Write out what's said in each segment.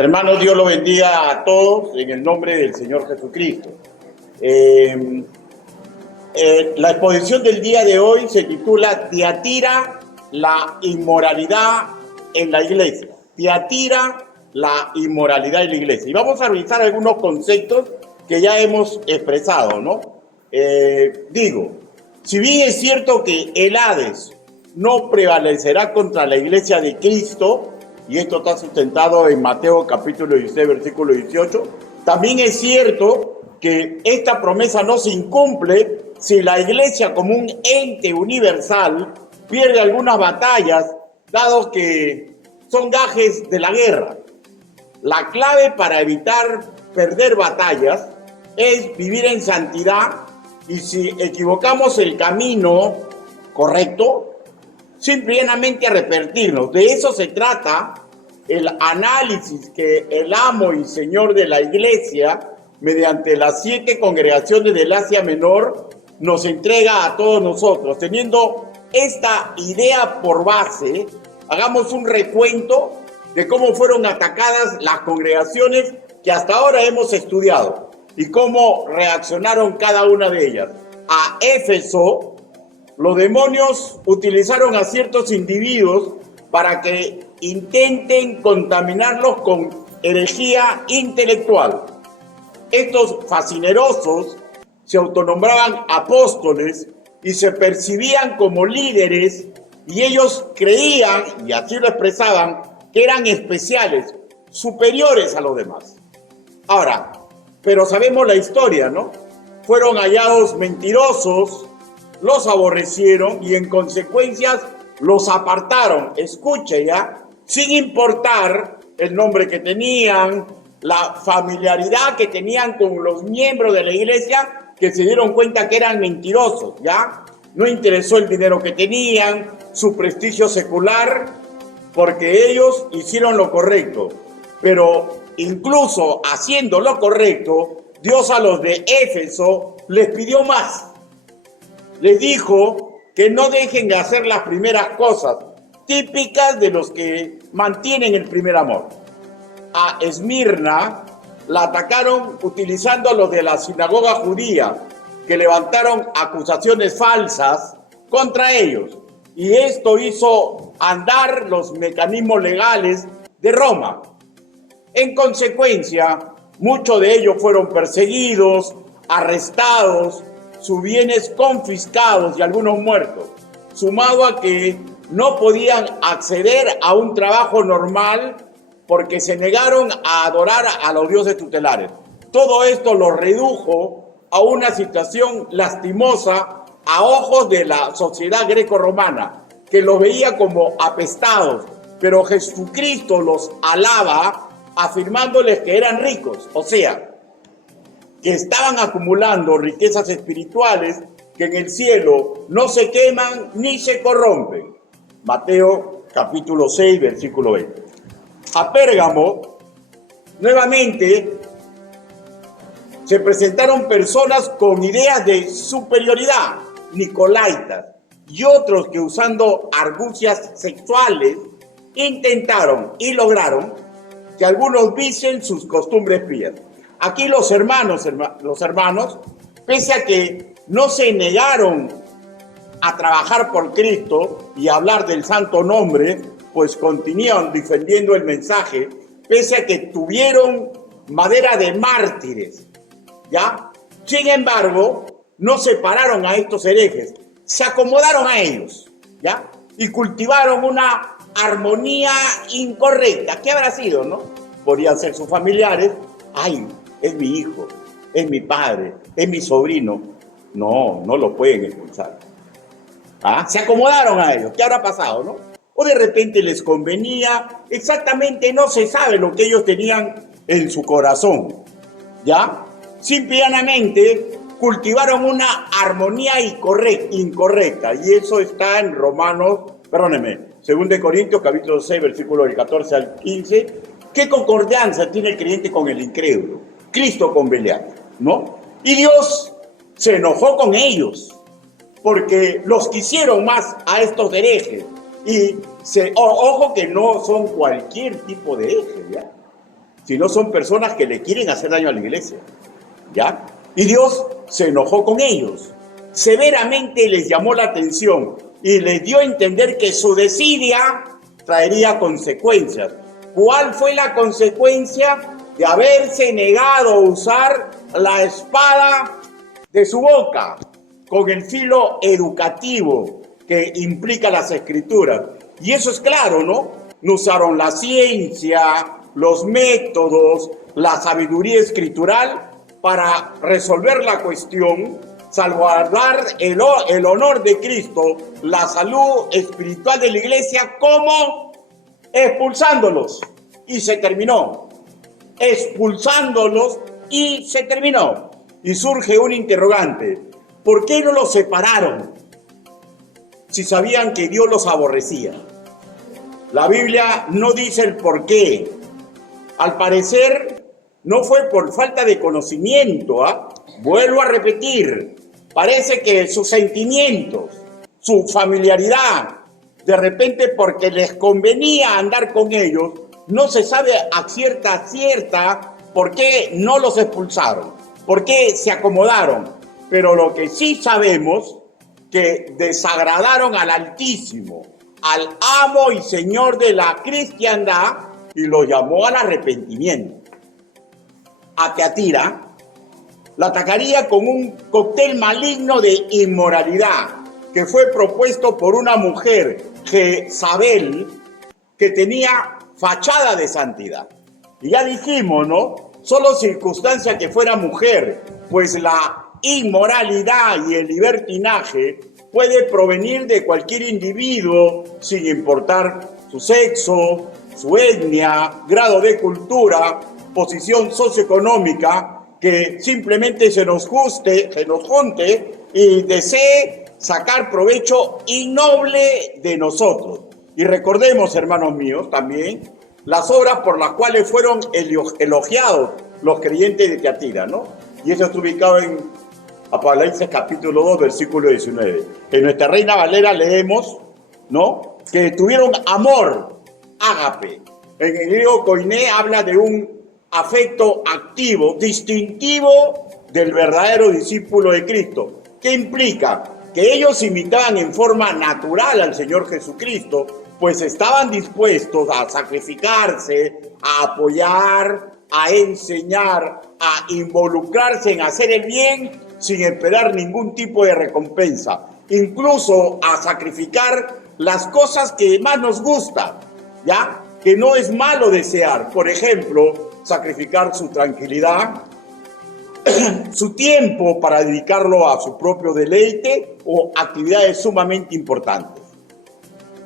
Hermanos, Dios los bendiga a todos en el nombre del Señor Jesucristo. La exposición del día de hoy se titula Tiatira, la inmoralidad en la iglesia. Tiatira, la inmoralidad en la iglesia. Y vamos a revisar algunos conceptos que ya hemos expresado, ¿no? Si bien es cierto que el Hades no prevalecerá contra la iglesia de Cristo, y esto está sustentado en Mateo capítulo 16, versículo 18, también es cierto que esta promesa no se incumple si la iglesia como un ente universal pierde algunas batallas, dado que son gajes de la guerra. La clave para evitar perder batallas es vivir en santidad, y si equivocamos el camino correcto, simplemente arrepentirnos. De eso se trata el análisis que el amo y señor de la iglesia, mediante las 7 congregaciones del Asia Menor, nos entrega a todos nosotros. Teniendo esta idea por base, hagamos un recuento de cómo fueron atacadas las congregaciones que hasta ahora hemos estudiado y cómo reaccionaron cada una de ellas. A Éfeso, los demonios utilizaron a ciertos individuos para que intenten contaminarlos con herejía intelectual. Estos fascinerosos se autonombraban apóstoles y se percibían como líderes, y ellos creían, y así lo expresaban, que eran especiales, superiores a los demás. Ahora, pero sabemos la historia, ¿no? Fueron hallados mentirosos, los aborrecieron y en consecuencia los apartaron. Escuche ya, sin importar el nombre que tenían, la familiaridad que tenían con los miembros de la iglesia, que se dieron cuenta que eran mentirosos, ¿ya? No interesó el dinero que tenían, su prestigio secular, porque ellos hicieron lo correcto. Pero incluso haciendo lo correcto, Dios a los de Éfeso les pidió más. Les dijo que no dejen de hacer las primeras cosas, típicas de los que mantienen el primer amor. A Esmirna la atacaron utilizando a los de la sinagoga judía, que levantaron acusaciones falsas contra ellos. Y esto hizo andar los mecanismos legales de Roma. En consecuencia, muchos de ellos fueron perseguidos, arrestados, sus bienes confiscados y algunos muertos, sumado a que no podían acceder a un trabajo normal porque se negaron a adorar a los dioses tutelares. Todo esto los redujo a una situación lastimosa a ojos de la sociedad greco-romana, que los veía como apestados, pero Jesucristo los alaba afirmándoles que eran ricos, o sea, que estaban acumulando riquezas espirituales que en el cielo no se queman ni se corrompen. Mateo capítulo 6, versículo 20. A Pérgamo, nuevamente, se presentaron personas con ideas de superioridad, nicolaitas, y otros que usando argucias sexuales intentaron y lograron que algunos vicien sus costumbres pías. Aquí los hermanos, pese a que no se negaron a trabajar por Cristo y a hablar del santo nombre, pues continúan defendiendo el mensaje, pese a que tuvieron madera de mártires, ¿ya? Sin embargo, no separaron a estos herejes, se acomodaron a ellos, ¿ya? Y cultivaron una armonía incorrecta. ¿Qué habrá sido, no? Podrían ser sus familiares. Ay, es mi hijo, es mi padre, es mi sobrino. No, no lo pueden expulsar. ¿Ah? Se acomodaron a ellos. ¿Qué habrá pasado, no? O de repente les convenía, exactamente no se sabe lo que ellos tenían en su corazón, ¿ya? Simplemente cultivaron una armonía incorrecta, y eso está en Romanos, perdónenme, 2 Corintios capítulo 6, versículo del 14 al 15. ¿Qué concordancia tiene el creyente con el incrédulo? Cristo con Belial, ¿no? Y Dios se enojó con ellos porque los quisieron más a estos herejes. Y ojo que no son cualquier tipo de herejes, ¿ya? sino son personas que le quieren hacer daño a la iglesia, ¿ya? Y Dios se enojó con ellos, severamente les llamó la atención y les dio a entender que su desidia traería consecuencias. ¿Cuál fue la consecuencia? De haberse negado a usar la espada de su boca con el filo educativo que implica las escrituras. Y eso es claro, ¿no? No usaron la ciencia, los métodos, la sabiduría escritural para resolver la cuestión, salvaguardar el honor de Cristo, la salud espiritual de la iglesia, ¿cómo? Expulsándolos. Y se terminó. Expulsándolos y se terminó. Y surge un interrogante. ¿Por qué no los separaron si sabían que Dios los aborrecía? La Biblia no dice el por qué. Al parecer, no fue por falta de conocimiento, ¿ah? Vuelvo a repetir, parece que sus sentimientos, su familiaridad, de repente porque les convenía andar con ellos, no se sabe a cierta por qué no los expulsaron, por qué se acomodaron. Pero lo que sí sabemos, que desagradaron al Altísimo, al amo y Señor de la cristiandad, y lo llamó al arrepentimiento. A Teatira la atacaría con un cóctel maligno de inmoralidad que fue propuesto por una mujer, Jezabel, que tenía fachada de santidad. Y ya dijimos, ¿no? Solo circunstancia que fuera mujer, pues la inmoralidad y el libertinaje puede provenir de cualquier individuo sin importar su sexo, su etnia, grado de cultura, posición socioeconómica, que simplemente se nos junte y desee sacar provecho innoble de nosotros. Y recordemos, hermanos míos, también las obras por las cuales fueron elogiados los creyentes de Teatira, ¿no? Y eso está ubicado en Apocalipsis capítulo 2, versículo 19. En nuestra Reina Valera leemos, ¿no?, que tuvieron amor, ágape. En el griego koiné habla de un afecto activo, distintivo del verdadero discípulo de Cristo. ¿Qué implica? Que ellos imitaban en forma natural al Señor Jesucristo, pues estaban dispuestos a sacrificarse, a apoyar, a enseñar, a involucrarse en hacer el bien sin esperar ningún tipo de recompensa, incluso a sacrificar las cosas que más nos gustan, ¿ya? Que no es malo desear. Por ejemplo, sacrificar su tranquilidad, su tiempo para dedicarlo a su propio deleite o actividades sumamente importantes.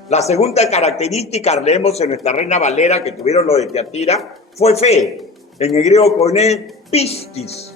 La segunda característica, leemos en nuestra Reina Valera, que tuvieron los de Teatira, fue fe. En el griego koiné, pistis,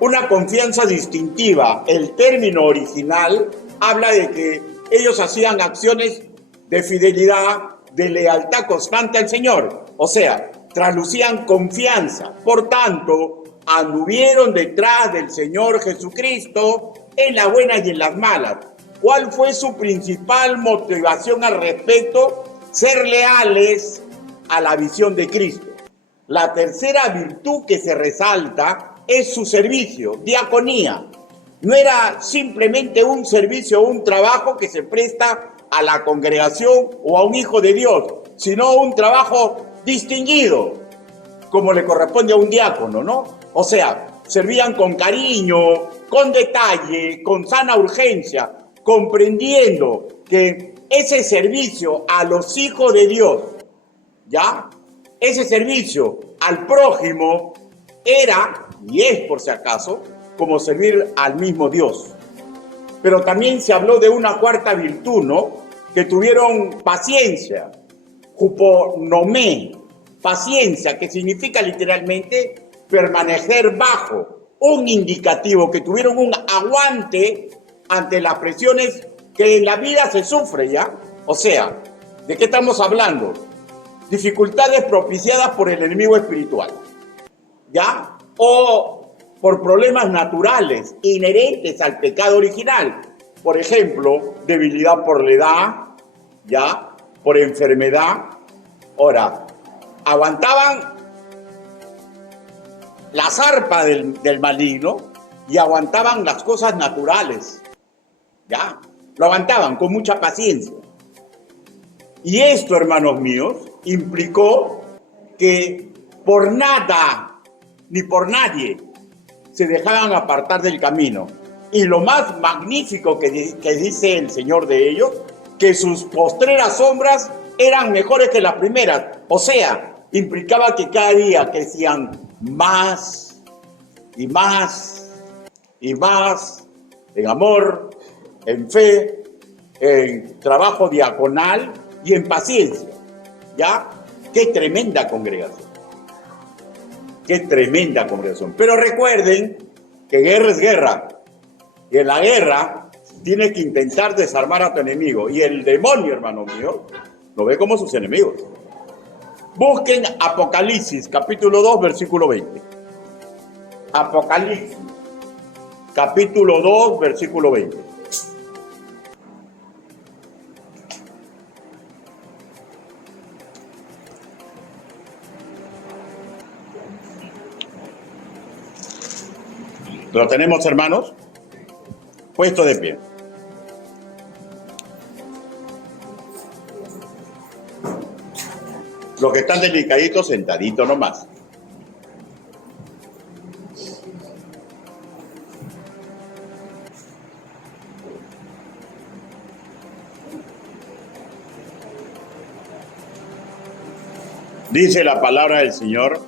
una confianza distintiva. El término original habla de que ellos hacían acciones de fidelidad, de lealtad constante al Señor. O sea, traslucían confianza. Por tanto, anduvieron detrás del Señor Jesucristo en las buenas y en las malas. ¿Cuál fue su principal motivación al respecto? Ser leales a la visión de Cristo. La tercera virtud que se resalta es su servicio, diaconía. No era simplemente un servicio o un trabajo que se presta a la congregación o a un hijo de Dios, sino un trabajo distinguido, como le corresponde a un diácono, ¿no? O sea, servían con cariño, con detalle, con sana urgencia, comprendiendo que ese servicio a los hijos de Dios, ¿ya? Ese servicio al prójimo era, y es por si acaso, como servir al mismo Dios. Pero también se habló de una cuarta virtud, ¿no? Que tuvieron paciencia, juponomé, paciencia, que significa literalmente permanecer bajo, un indicativo, que tuvieron un aguante ante las presiones que en la vida se sufre, ¿ya? O sea, ¿de qué estamos hablando? Dificultades propiciadas por el enemigo espiritual, ¿ya? O por problemas naturales inherentes al pecado original. Por ejemplo, debilidad por la edad, ¿ya? Por enfermedad. Ahora, aguantaban la zarpa del maligno y aguantaban las cosas naturales. Ya, lo aguantaban con mucha paciencia. Y esto, hermanos míos, implicó que por nada ni por nadie se dejaban apartar del camino. Y lo más magnífico que dice el Señor de ellos, que sus postreras sombras eran mejores que las primeras. O sea, implicaba que cada día crecían más y más y más en amor, en fe, en trabajo diaconal y en paciencia. ¿Ya? ¡Qué tremenda congregación! ¡Qué tremenda congregación! Pero recuerden que guerra es guerra. Y en la guerra tienes que intentar desarmar a tu enemigo. Y el demonio, hermano mío, lo ve como sus enemigos. Busquen Apocalipsis, capítulo 2, versículo 20. Apocalipsis, capítulo 2, versículo 20. ¿Lo tenemos, hermanos? Puesto de pie. Los que están delicaditos, sentaditos nomás. Dice la palabra del Señor,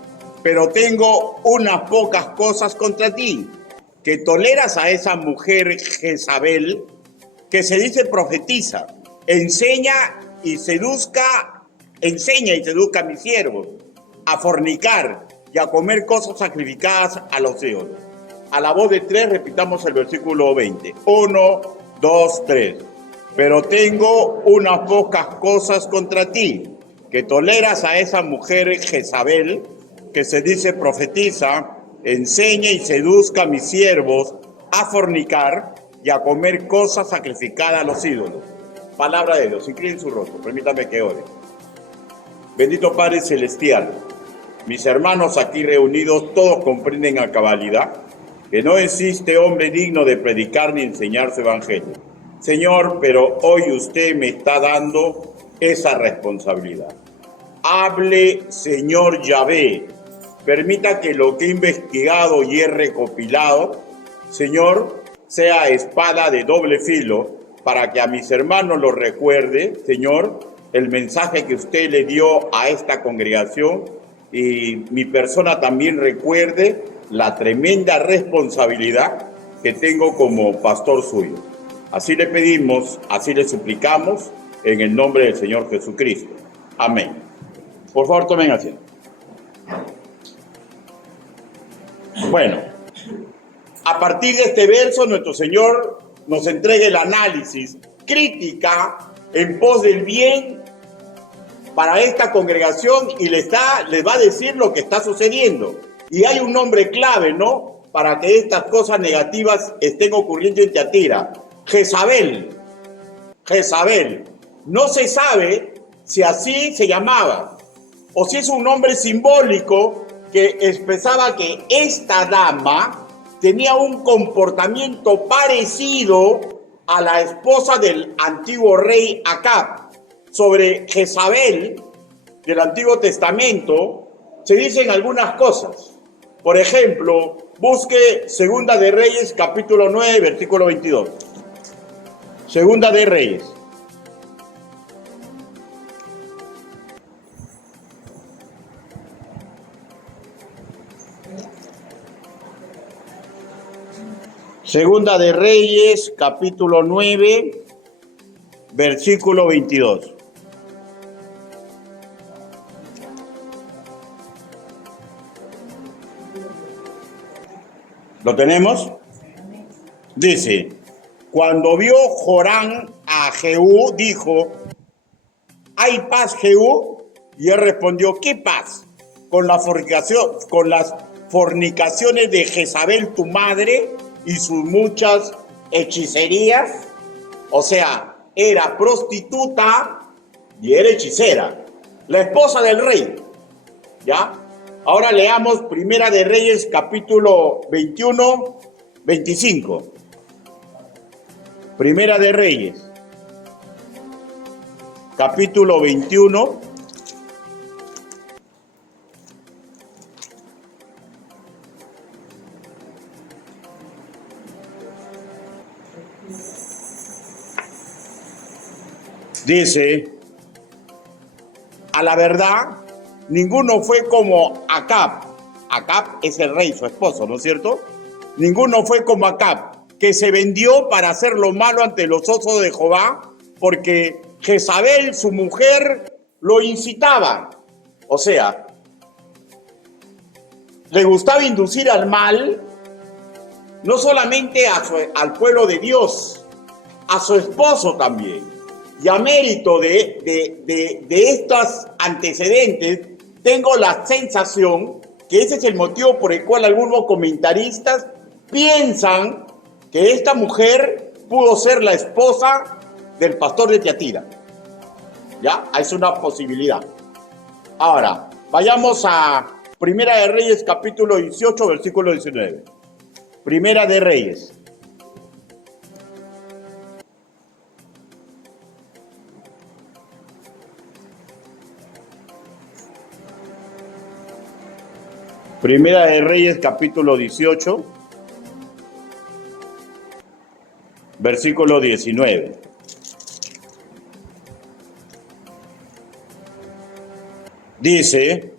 pero tengo unas pocas cosas contra ti, que toleras a esa mujer Jezabel, que se dice profetiza, enseña y seduzca a mis siervos a fornicar y a comer cosas sacrificadas a los ídolos. A la voz de tres repitamos el versículo 20. 1, 2, 3. Pero tengo unas pocas cosas contra ti, que toleras a esa mujer Jezabel, que se dice profetiza, enseña y seduzca a mis siervos a fornicar y a comer cosas sacrificadas a los ídolos. Palabra de Dios, inclinen su rostro, permítame que ore. Bendito Padre Celestial, mis hermanos aquí reunidos todos comprenden a cabalidad que no existe hombre digno de predicar ni enseñar su evangelio. Señor, pero hoy usted me está dando esa responsabilidad. Hable, Señor Yahvé. Permita que lo que he investigado y he recopilado, Señor, sea espada de doble filo para que a mis hermanos los recuerde, Señor, el mensaje que usted le dio a esta congregación y mi persona también recuerde la tremenda responsabilidad que tengo como pastor suyo. Así le pedimos, así le suplicamos, en el nombre del Señor Jesucristo. Amén. Por favor, tomen asiento. Bueno, a partir de este verso, nuestro Señor nos entrega el análisis, crítica en pos del bien para esta congregación y les va a decir lo que está sucediendo. Y hay un nombre clave, ¿no? Para que estas cosas negativas estén ocurriendo en Tiatira. Jezabel. Jezabel. No se sabe si así se llamaba o si es un nombre simbólico que expresaba que esta dama tenía un comportamiento parecido a la esposa del antiguo rey Acab. Sobre Jezabel del Antiguo Testamento se dicen algunas cosas. Por ejemplo, busque Segunda de Reyes, capítulo 9, versículo 22. Segunda de Reyes. Segunda de Reyes, capítulo 9, versículo 22. ¿Lo tenemos? Dice, cuando vio Joram a Jehú, dijo, ¿hay paz, Jehú? Y él respondió, ¿qué paz? Con las fornicaciones de Jezabel, tu madre, y sus muchas hechicerías. O sea, era prostituta y era hechicera. La esposa del rey, ¿ya? Ahora leamos Primera de Reyes, capítulo 21, 25. Primera de Reyes, capítulo 21. Dice, a la verdad, ninguno fue como Acab. Acab es el rey, su esposo, ¿no es cierto? Ninguno fue como Acab, que se vendió para hacer lo malo ante los ojos de Jehová, porque Jezabel, su mujer, lo incitaba. O sea, le gustaba inducir al mal, no solamente al pueblo de Dios, a su esposo también. Y a mérito de estos antecedentes, tengo la sensación que ese es el motivo por el cual algunos comentaristas piensan que esta mujer pudo ser la esposa del pastor de Tiatira. ¿Ya? Es una posibilidad. Ahora, vayamos a Primera de Reyes, capítulo 18, versículo 19. Primera de Reyes. Primera de Reyes, capítulo 18, versículo 19. Dice,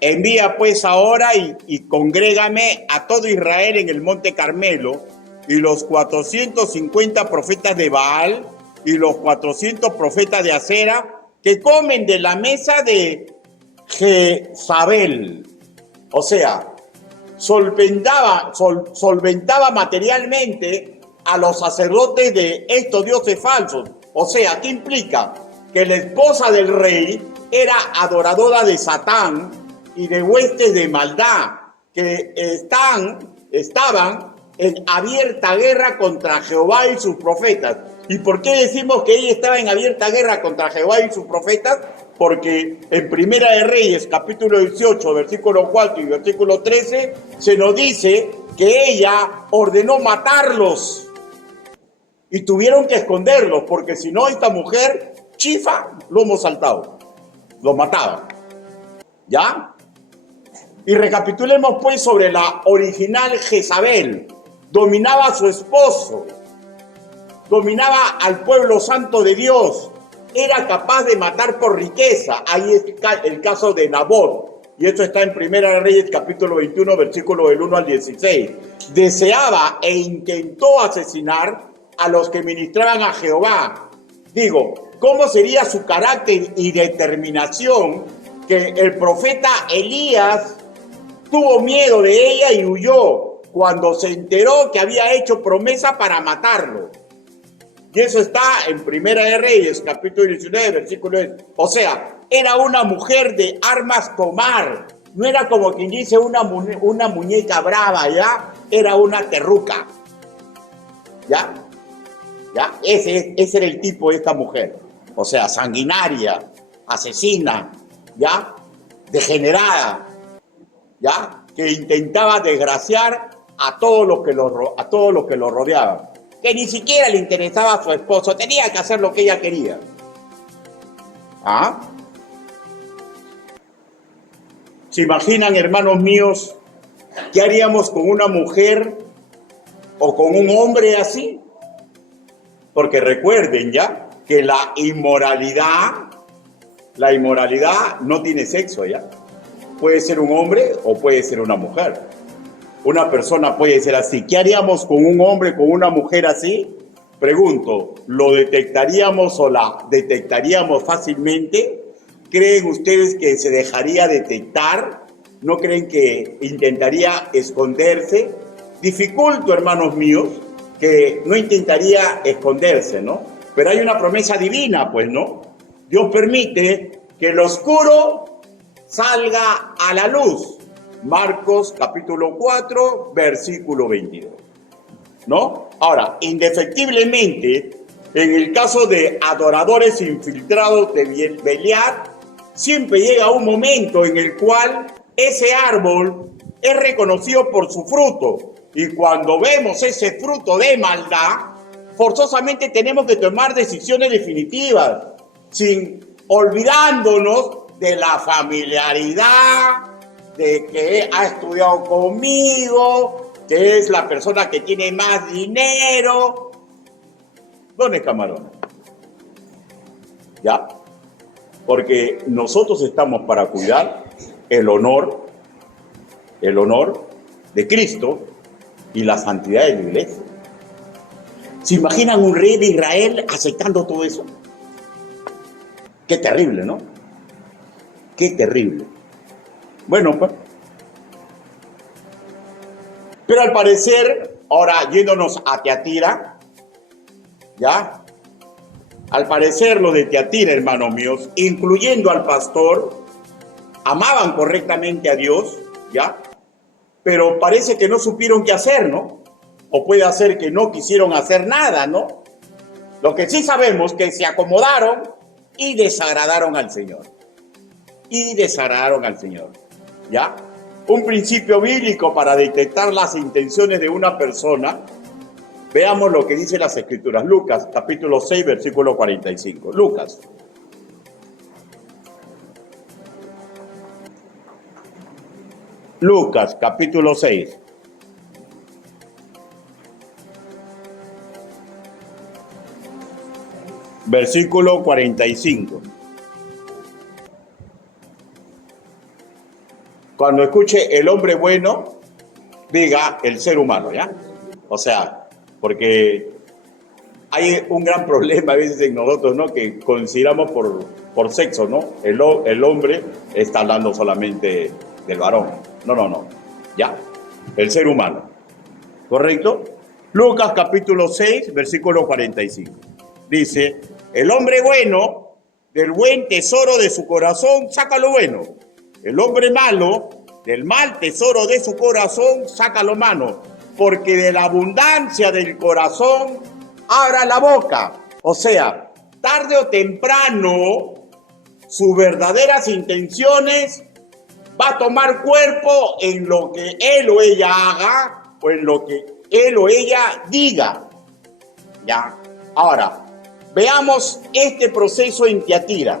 envía pues ahora y congrégame a todo Israel en el monte Carmelo, y los 450 profetas de Baal y los 400 profetas de Acera, que comen de la mesa de Jezabel. O sea, solventaba materialmente a los sacerdotes de estos dioses falsos. O sea, ¿qué implica? Que la esposa del rey era adoradora de Satán y de huestes de maldad, que estaban en abierta guerra contra Jehová y sus profetas. ¿Y por qué decimos que ella estaba en abierta guerra contra Jehová y sus profetas? Porque en Primera de Reyes, capítulo 18, versículo 4 y versículo 13, se nos dice que ella ordenó matarlos y tuvieron que esconderlos, porque si no, esta mujer, chifa, lomo saltado, los mataba. ¿Ya? Y recapitulemos pues sobre la original Jezabel. Dominaba a su esposo, dominaba al pueblo santo de Dios, era capaz de matar por riqueza. Ahí está el caso de Nabot, y esto está en Primera de Reyes, capítulo 21, versículo del 1 al 16. Deseaba e intentó asesinar a los que ministraban a Jehová. Digo, ¿cómo sería su carácter y determinación que el profeta Elías tuvo miedo de ella y huyó cuando se enteró que había hecho promesa para matarlo? Y eso está en Primera de Reyes, capítulo 19, versículo 10. O sea, era una mujer de armas tomar. No era como quien dice una muñeca brava, ¿ya? Era una terruca. ¿Ya? ¿Ya? Ese era el tipo de esta mujer. O sea, sanguinaria, asesina, ¿ya? Degenerada, ¿ya? Que intentaba desgraciar a todos los que lo rodeaban. Que ni siquiera le interesaba a su esposo, tenía que hacer lo que ella quería. ¿Ah? ¿Se imaginan, hermanos míos, qué haríamos con una mujer o con un hombre así? Porque recuerden ya que la inmoralidad no tiene sexo, ¿ya? Puede ser un hombre o puede ser una mujer. Una persona puede ser así. ¿Qué haríamos con un hombre, con una mujer así? Pregunto, ¿lo detectaríamos o la detectaríamos fácilmente? ¿Creen ustedes que se dejaría detectar? ¿No creen que intentaría esconderse? Dificulto, hermanos míos, que no intentaría esconderse, ¿no? Pero hay una promesa divina, pues, ¿no? Dios permite que lo oscuro salga a la luz. Marcos capítulo 4, versículo 22. ¿No? Ahora, indefectiblemente, en el caso de adoradores infiltrados de Beliar, siempre llega un momento en el cual ese árbol es reconocido por su fruto. Y cuando vemos ese fruto de maldad, forzosamente tenemos que tomar decisiones definitivas, sin olvidándonos de la familiaridad, de que ha estudiado conmigo, que es la persona que tiene más dinero. ¿Dónde es Camarón? ¿Ya? Porque nosotros estamos para cuidar el honor de Cristo y la santidad de la iglesia. ¿Se imaginan un rey de Israel aceptando todo eso? Qué terrible, ¿no? Qué terrible. Bueno, pues. Pero al parecer, ahora yéndonos a Tiatira, ¿ya? Al parecer los de Tiatira, hermanos míos, incluyendo al pastor, amaban correctamente a Dios, ¿ya? Pero parece que no supieron qué hacer, ¿no? O puede ser que no quisieron hacer nada, ¿no? Lo que sí sabemos es que se acomodaron y desagradaron al Señor. ¿Ya? Un principio bíblico para detectar las intenciones de una persona. Veamos lo que dice las Escrituras. Lucas, capítulo 6, versículo 45. Lucas, capítulo 6. Versículo 45. Cuando escuche el hombre bueno, diga el ser humano, ¿ya? O sea, porque hay un gran problema a veces en nosotros, ¿no? Que consideramos por sexo, ¿no? El hombre está hablando solamente del varón. No. ¿Ya? El ser humano. ¿Correcto? Lucas capítulo 6, versículo 45. Dice, el hombre bueno, del buen tesoro de su corazón, saca lo bueno. El hombre malo, del mal tesoro de su corazón, saca lo malo. Porque de la abundancia del corazón, abra la boca. O sea, tarde o temprano, sus verdaderas intenciones va a tomar cuerpo en lo que él o ella haga o en lo que él o ella diga. ¿Ya? Ahora, veamos este proceso en Tiatira.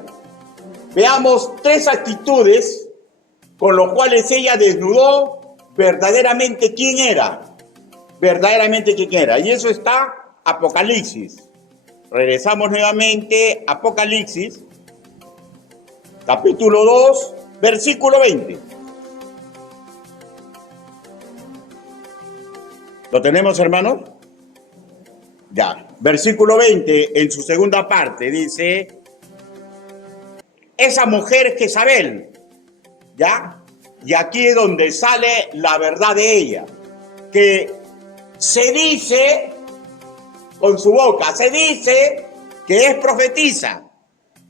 Veamos 3 actitudes con las cuales ella desnudó verdaderamente quién era. Y eso está Apocalipsis. Regresamos nuevamente a Apocalipsis, capítulo 2, versículo 20. ¿Lo tenemos, hermanos? Ya. Versículo 20, en su segunda parte, dice, esa mujer Jezabel, ¿ya? Y aquí es donde sale la verdad de ella, que se dice con su boca, se dice que es profetisa,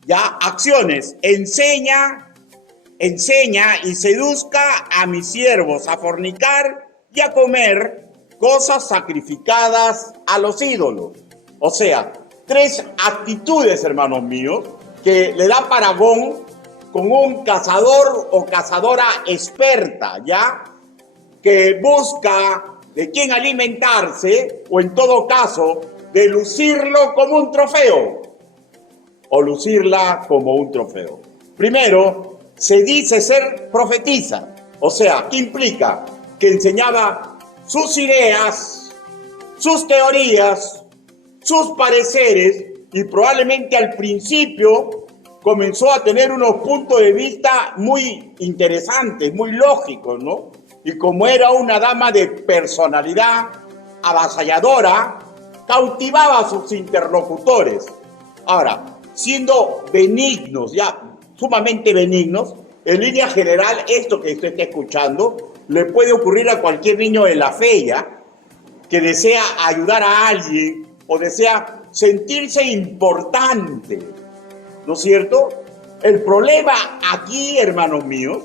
¿ya? Acciones, enseña y seduzca a mis siervos a fornicar y a comer cosas sacrificadas a los ídolos. O sea, 3 actitudes, hermanos míos, que le da paragón con un cazador o cazadora experta, ¿ya? Que busca de quién alimentarse, o en todo caso, de lucirlo como un trofeo, o lucirla como un trofeo. Primero, se dice ser profetisa, o sea, ¿qué implica? Que enseñaba sus ideas, sus teorías, sus pareceres, y probablemente al principio comenzó a tener unos puntos de vista muy interesantes, muy lógicos, ¿no? Y como era una dama de personalidad avasalladora, cautivaba a sus interlocutores. Ahora, siendo benignos, ya sumamente benignos, en línea general, esto que usted está escuchando le puede ocurrir a cualquier niño de la fe, ¿ya? Que desea ayudar a alguien o desea sentirse importante, ¿no es cierto? El problema aquí, hermanos míos,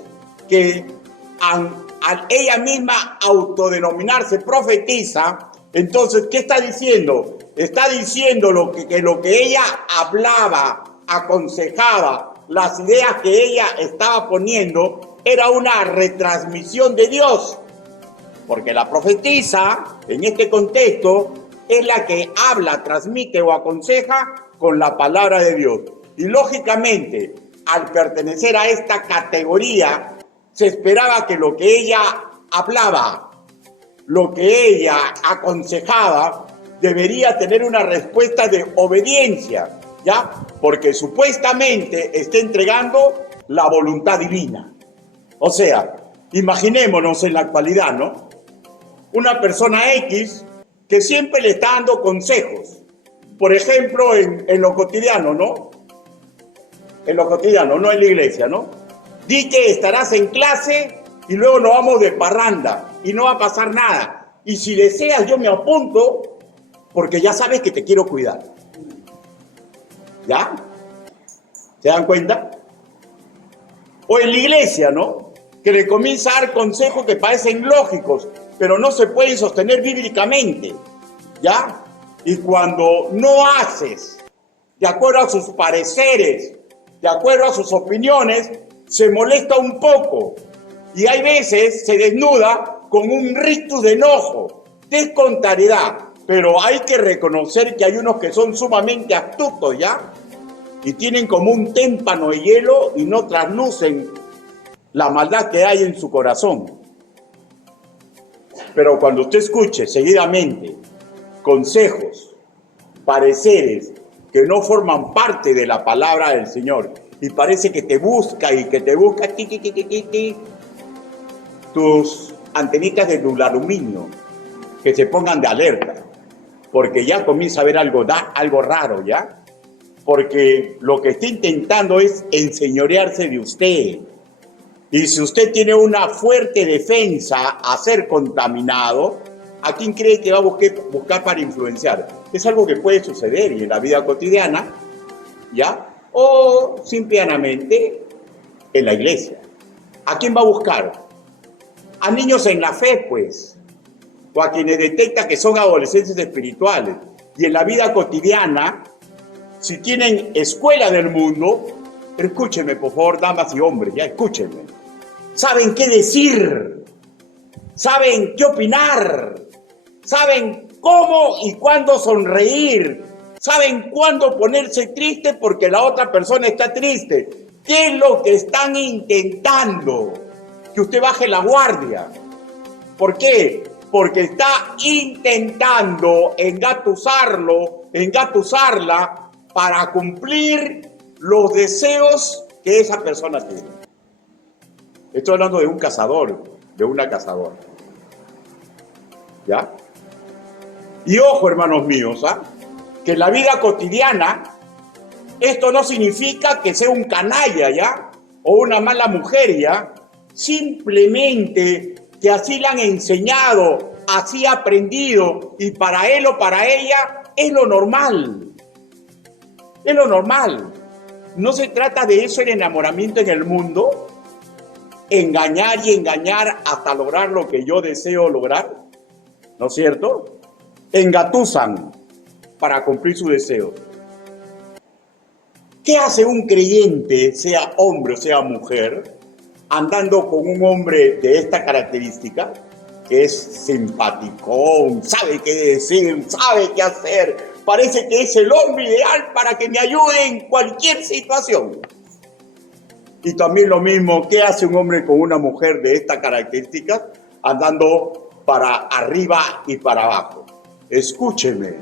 que al ella misma autodenominarse profetisa, entonces, ¿qué está diciendo? Está diciendo que lo que ella hablaba, aconsejaba las ideas que ella estaba poniendo era una retransmisión de Dios, porque la profetisa, en este contexto, es la que habla, transmite o aconseja con la palabra de Dios. Y lógicamente, al pertenecer a esta categoría, se esperaba que lo que ella hablaba, lo que ella aconsejaba, debería tener una respuesta de obediencia, ¿ya? Porque supuestamente está entregando la voluntad divina. O sea, imaginémonos en la actualidad, ¿no? Una persona X que siempre le está dando consejos. Por ejemplo, en lo cotidiano, ¿no? En lo cotidiano, no en la iglesia, ¿no? Di que estarás en clase y luego nos vamos de parranda y no va a pasar nada. Y si deseas, yo me apunto porque ya sabes que te quiero cuidar. ¿Ya? ¿Se dan cuenta? O en la iglesia, ¿no? Que le comienza a dar consejos que parecen lógicos, pero no se pueden sostener bíblicamente. ¿Ya? Y cuando no haces de acuerdo a sus pareceres, de acuerdo a sus opiniones, se molesta un poco. Y hay veces se desnuda con un rictus de enojo, de contrariedad. Pero hay que reconocer que hay unos que son sumamente astutos, ¿ya? Y tienen como un témpano de hielo y no traslucen la maldad que hay en su corazón. Pero cuando usted escuche seguidamente consejos, pareceres que no forman parte de la palabra del Señor y parece que te busca y que te busca tus antenitas de duraluminio que se pongan de alerta, porque ya comienza a haber algo raro, ¿ya? Porque lo que está intentando es enseñorearse de usted. Y si usted tiene una fuerte defensa a ser contaminado, ¿a quién cree que va a buscar para influenciar? Es algo que puede suceder en la vida cotidiana, ¿ya? O simplemente en la iglesia. ¿A quién va a buscar? A niños en la fe, pues, o a quienes detecta que son adolescentes espirituales. Y en la vida cotidiana, si tienen escuela del mundo, pero escúchenme, por favor, damas y hombres, ya escúchenme. Saben qué decir, saben qué opinar, saben cómo y cuándo sonreír, saben cuándo ponerse triste porque la otra persona está triste. ¿Qué es lo que están intentando? Que usted baje la guardia. ¿Por qué? Porque está intentando engatusarla para cumplir los deseos que esa persona tiene. Estoy hablando de un cazador, de una cazadora. ¿Ya? Y ojo, hermanos míos, ¿ah? Que en la vida cotidiana esto no significa que sea un canalla, ¿ya? O una mala mujer, ¿ya? Simplemente que así le han enseñado, así ha aprendido, y para él o para ella es lo normal. Es lo normal. No se trata de eso el enamoramiento en el mundo, engañar y engañar hasta lograr lo que yo deseo lograr, ¿no es cierto? Engatusan para cumplir su deseo. ¿Qué hace un creyente, sea hombre o sea mujer, andando con un hombre de esta característica, que es simpaticón, sabe qué decir, sabe qué hacer, parece que es el hombre ideal para que me ayude en cualquier situación? Y también lo mismo, ¿qué hace un hombre con una mujer de esta característica, andando para arriba y para abajo? Escúcheme,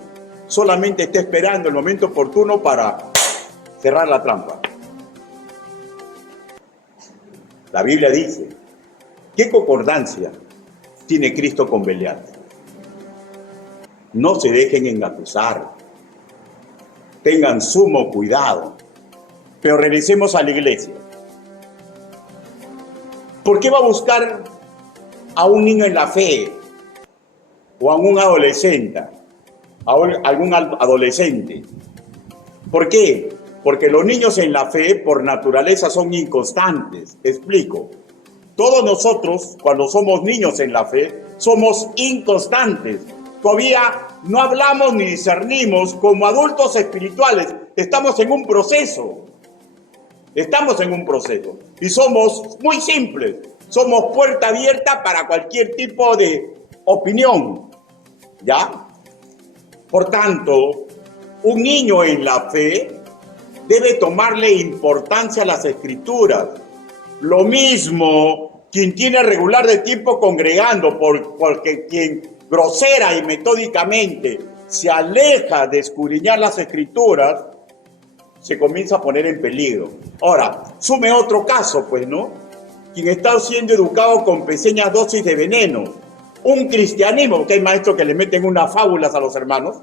solamente está esperando el momento oportuno para cerrar la trampa. La Biblia dice, ¿qué concordancia tiene Cristo con Belial? No se dejen engatusar, tengan sumo cuidado. Pero regresemos a la iglesia. ¿Por qué va a buscar a un niño en la fe o a un adolescente? Algún adolescente. ¿Por qué? Porque los niños en la fe, por naturaleza, son inconstantes. Explico. Todos nosotros, cuando somos niños en la fe, somos inconstantes. Todavía no hablamos ni discernimos como adultos espirituales. Estamos en un proceso. Estamos en un proceso y somos muy simples. Somos puerta abierta para cualquier tipo de opinión, ¿ya? Por tanto, un niño en la fe debe tomarle importancia a las Escrituras. Lo mismo quien tiene regular de tiempo congregando, porque quien grosera y metódicamente se aleja de escudriñar las Escrituras, se comienza a poner en peligro. Ahora, sume otro caso, pues, ¿no? Quien está siendo educado con pequeñas dosis de veneno. Un cristianismo, porque hay maestros que le meten unas fábulas a los hermanos,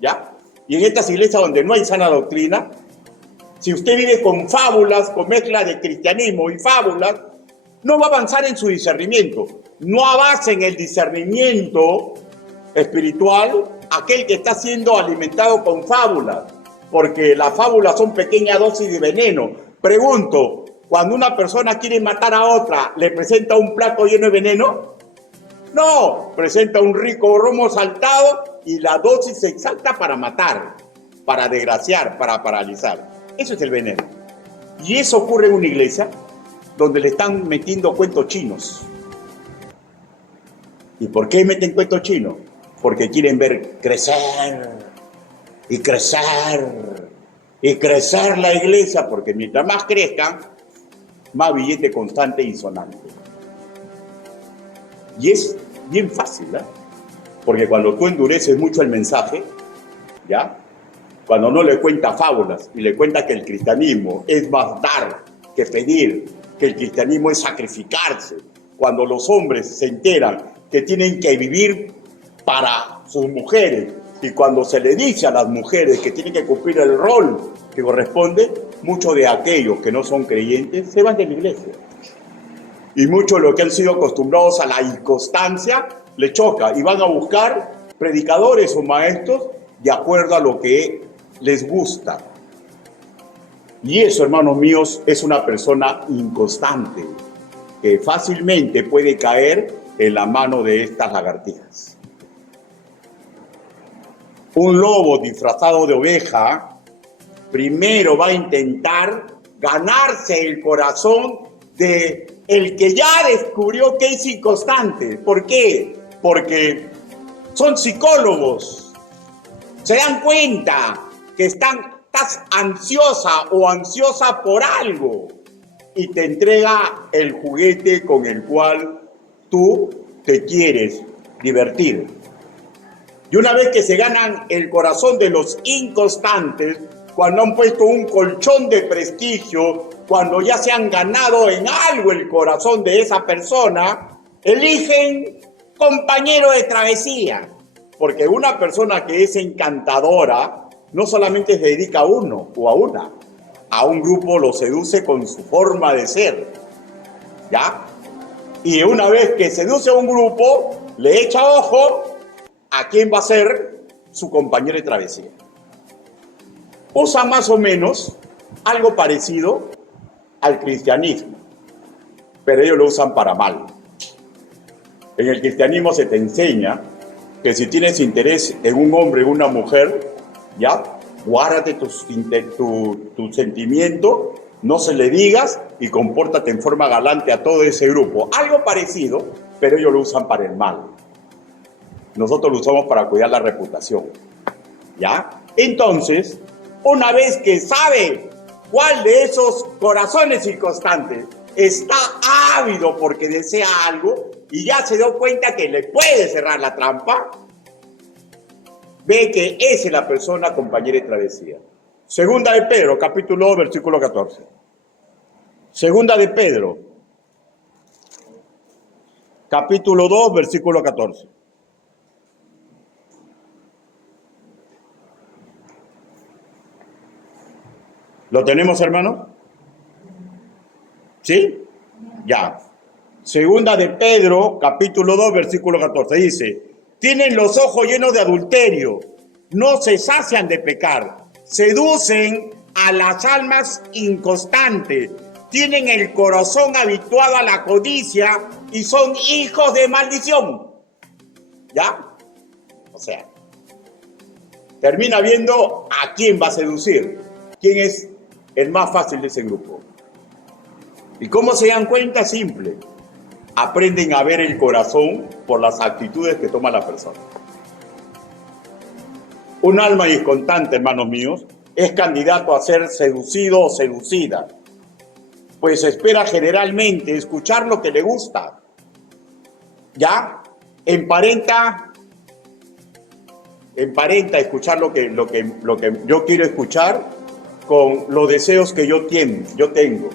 ¿ya? Y en estas iglesias donde no hay sana doctrina, si usted vive con fábulas, con mezcla de cristianismo y fábulas, no va a avanzar en su discernimiento. No avanza en el discernimiento espiritual aquel que está siendo alimentado con fábulas, porque las fábulas son pequeñas dosis de veneno. Pregunto, cuando una persona quiere matar a otra, ¿le presenta un plato lleno de veneno? No, presenta un rico romo saltado y la dosis se exalta para matar, para desgraciar, para paralizar. Eso es el veneno. Y eso ocurre en una iglesia donde le están metiendo cuentos chinos. ¿Y por qué meten cuentos chinos? Porque quieren ver crecer y crecer y crecer la iglesia, porque mientras más crezcan, más billete constante y sonante. Y es bien fácil, ¿eh? Porque cuando tú endureces mucho el mensaje, ¿ya? Cuando no le cuenta fábulas y le cuenta que el cristianismo es más dar que pedir, que el cristianismo es sacrificarse, cuando los hombres se enteran que tienen que vivir para sus mujeres y cuando se le dice a las mujeres que tienen que cumplir el rol que corresponde, muchos de aquellos que no son creyentes se van de la iglesia. Y muchos de los que han sido acostumbrados a la inconstancia le choca y van a buscar predicadores o maestros de acuerdo a lo que les gusta. Y eso, hermanos míos, es una persona inconstante que fácilmente puede caer en la mano de estas lagartijas. Un lobo disfrazado de oveja primero va a intentar ganarse el corazón de el que ya descubrió que es inconstante. ¿Por qué? Porque son psicólogos. Se dan cuenta que estás ansiosa o ansiosa por algo y te entrega el juguete con el cual tú te quieres divertir. Y una vez que se ganan el corazón de los inconstantes, cuando han puesto un colchón de prestigio, cuando ya se han ganado en algo el corazón de esa persona, eligen compañero de travesía. Porque una persona que es encantadora no solamente se dedica a uno o a una, a un grupo lo seduce con su forma de ser, ¿ya? Y una vez que seduce a un grupo, le echa ojo a quién va a ser su compañero de travesía. Usa más o menos algo parecido al cristianismo, pero ellos lo usan para mal. En el cristianismo se te enseña que si tienes interés en un hombre o una mujer, ya, guárdate tu sentimiento, no se le digas y compórtate en forma galante a todo ese grupo. Algo parecido, pero ellos lo usan para el mal. Nosotros lo usamos para cuidar la reputación, ¿ya? Entonces, una vez que sabe cuál de esos corazones inconstantes está ávido porque desea algo y ya se dio cuenta que le puede cerrar la trampa, ve que esa es la persona compañera de travesía. Segunda de Pedro, capítulo 2, versículo 14. Segunda de Pedro, capítulo 2, versículo 14. ¿Lo tenemos, hermano? ¿Sí? Ya. Segunda de Pedro, capítulo 2, versículo 14. Dice, tienen los ojos llenos de adulterio, no se sacian de pecar, seducen a las almas inconstantes, tienen el corazón habituado a la codicia y son hijos de maldición. ¿Ya? O sea, termina viendo a quién va a seducir. ¿Quién es el más fácil de ese grupo? ¿Y cómo se dan cuenta? Simple. Aprenden a ver el corazón por las actitudes que toma la persona. Un alma discontante, hermanos míos, es candidato a ser seducido o seducida, pues espera generalmente escuchar lo que le gusta. ¿Ya? Emparenta escuchar lo que yo quiero escuchar con los deseos que yo tengo.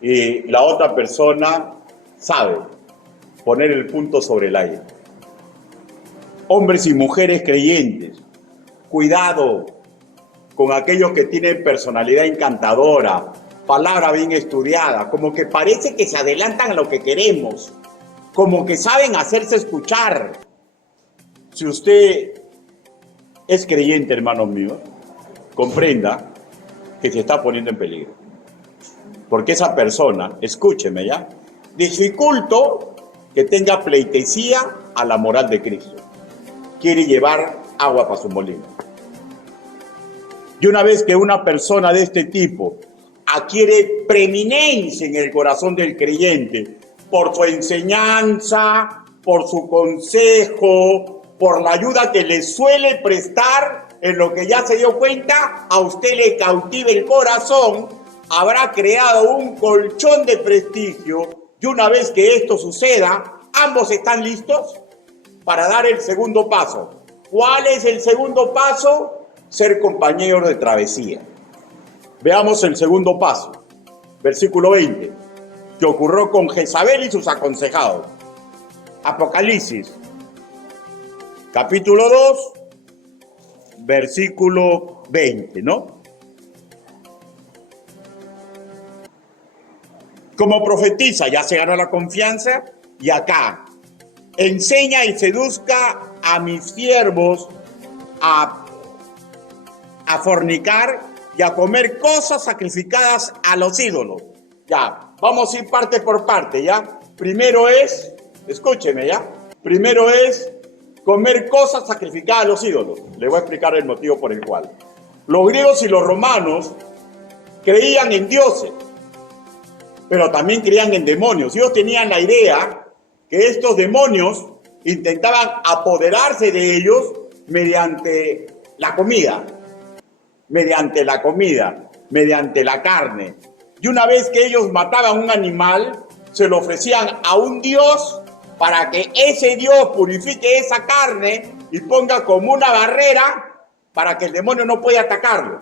Y la otra persona sabe poner el punto sobre el aire. Hombres y mujeres creyentes, cuidado con aquellos que tienen personalidad encantadora, palabra bien estudiada, como que parece que se adelantan a lo que queremos, como que saben hacerse escuchar. Si usted es creyente, hermanos míos, comprenda que se está poniendo en peligro. Porque esa persona, escúcheme ya, dificulto que tenga pleitesía a la moral de Cristo. Quiere llevar agua para su molino. Y una vez que una persona de este tipo adquiere preeminencia en el corazón del creyente por su enseñanza, por su consejo, por la ayuda que le suele prestar en lo que ya se dio cuenta, a usted le cautiva el corazón, habrá creado un colchón de prestigio y una vez que esto suceda, ambos están listos para dar el segundo paso. ¿Cuál es el segundo paso? Ser compañeros de travesía. Veamos el segundo paso, versículo 20, que ocurrió con Jezabel y sus aconsejados. Apocalipsis, capítulo 2, versículo 20, ¿no? Como profetiza, ya se ganó la confianza, y acá, enseña y seduzca a mis siervos a fornicar y a comer cosas sacrificadas a los ídolos. Ya, vamos a ir parte por parte, ¿ya? Primero es, escúcheme, ¿ya? Primero es comer cosas sacrificadas a los ídolos. Le voy a explicar el motivo por el cual. Los griegos y los romanos creían en dioses, pero también creían en demonios. Ellos tenían la idea que estos demonios intentaban apoderarse de ellos mediante la comida, mediante la carne. Y una vez que ellos mataban un animal, se lo ofrecían a un dios para que ese dios purifique esa carne y ponga como una barrera para que el demonio no pueda atacarlo.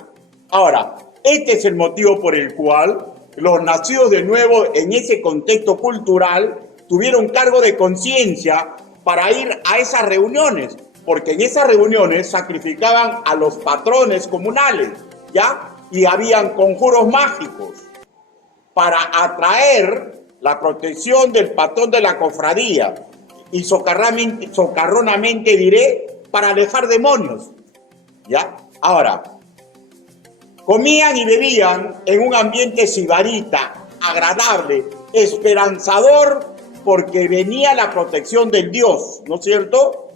Ahora, este es el motivo por el cual los nacidos de nuevo en ese contexto cultural tuvieron cargo de conciencia para ir a esas reuniones, porque en esas reuniones sacrificaban a los patrones comunales, ¿ya? Y habían conjuros mágicos para atraer la protección del patrón de la cofradía y socarronamente diré, para alejar demonios, ¿ya? Ahora, comían y bebían en un ambiente sibarita, agradable, esperanzador, porque venía la protección del Dios, ¿no es cierto?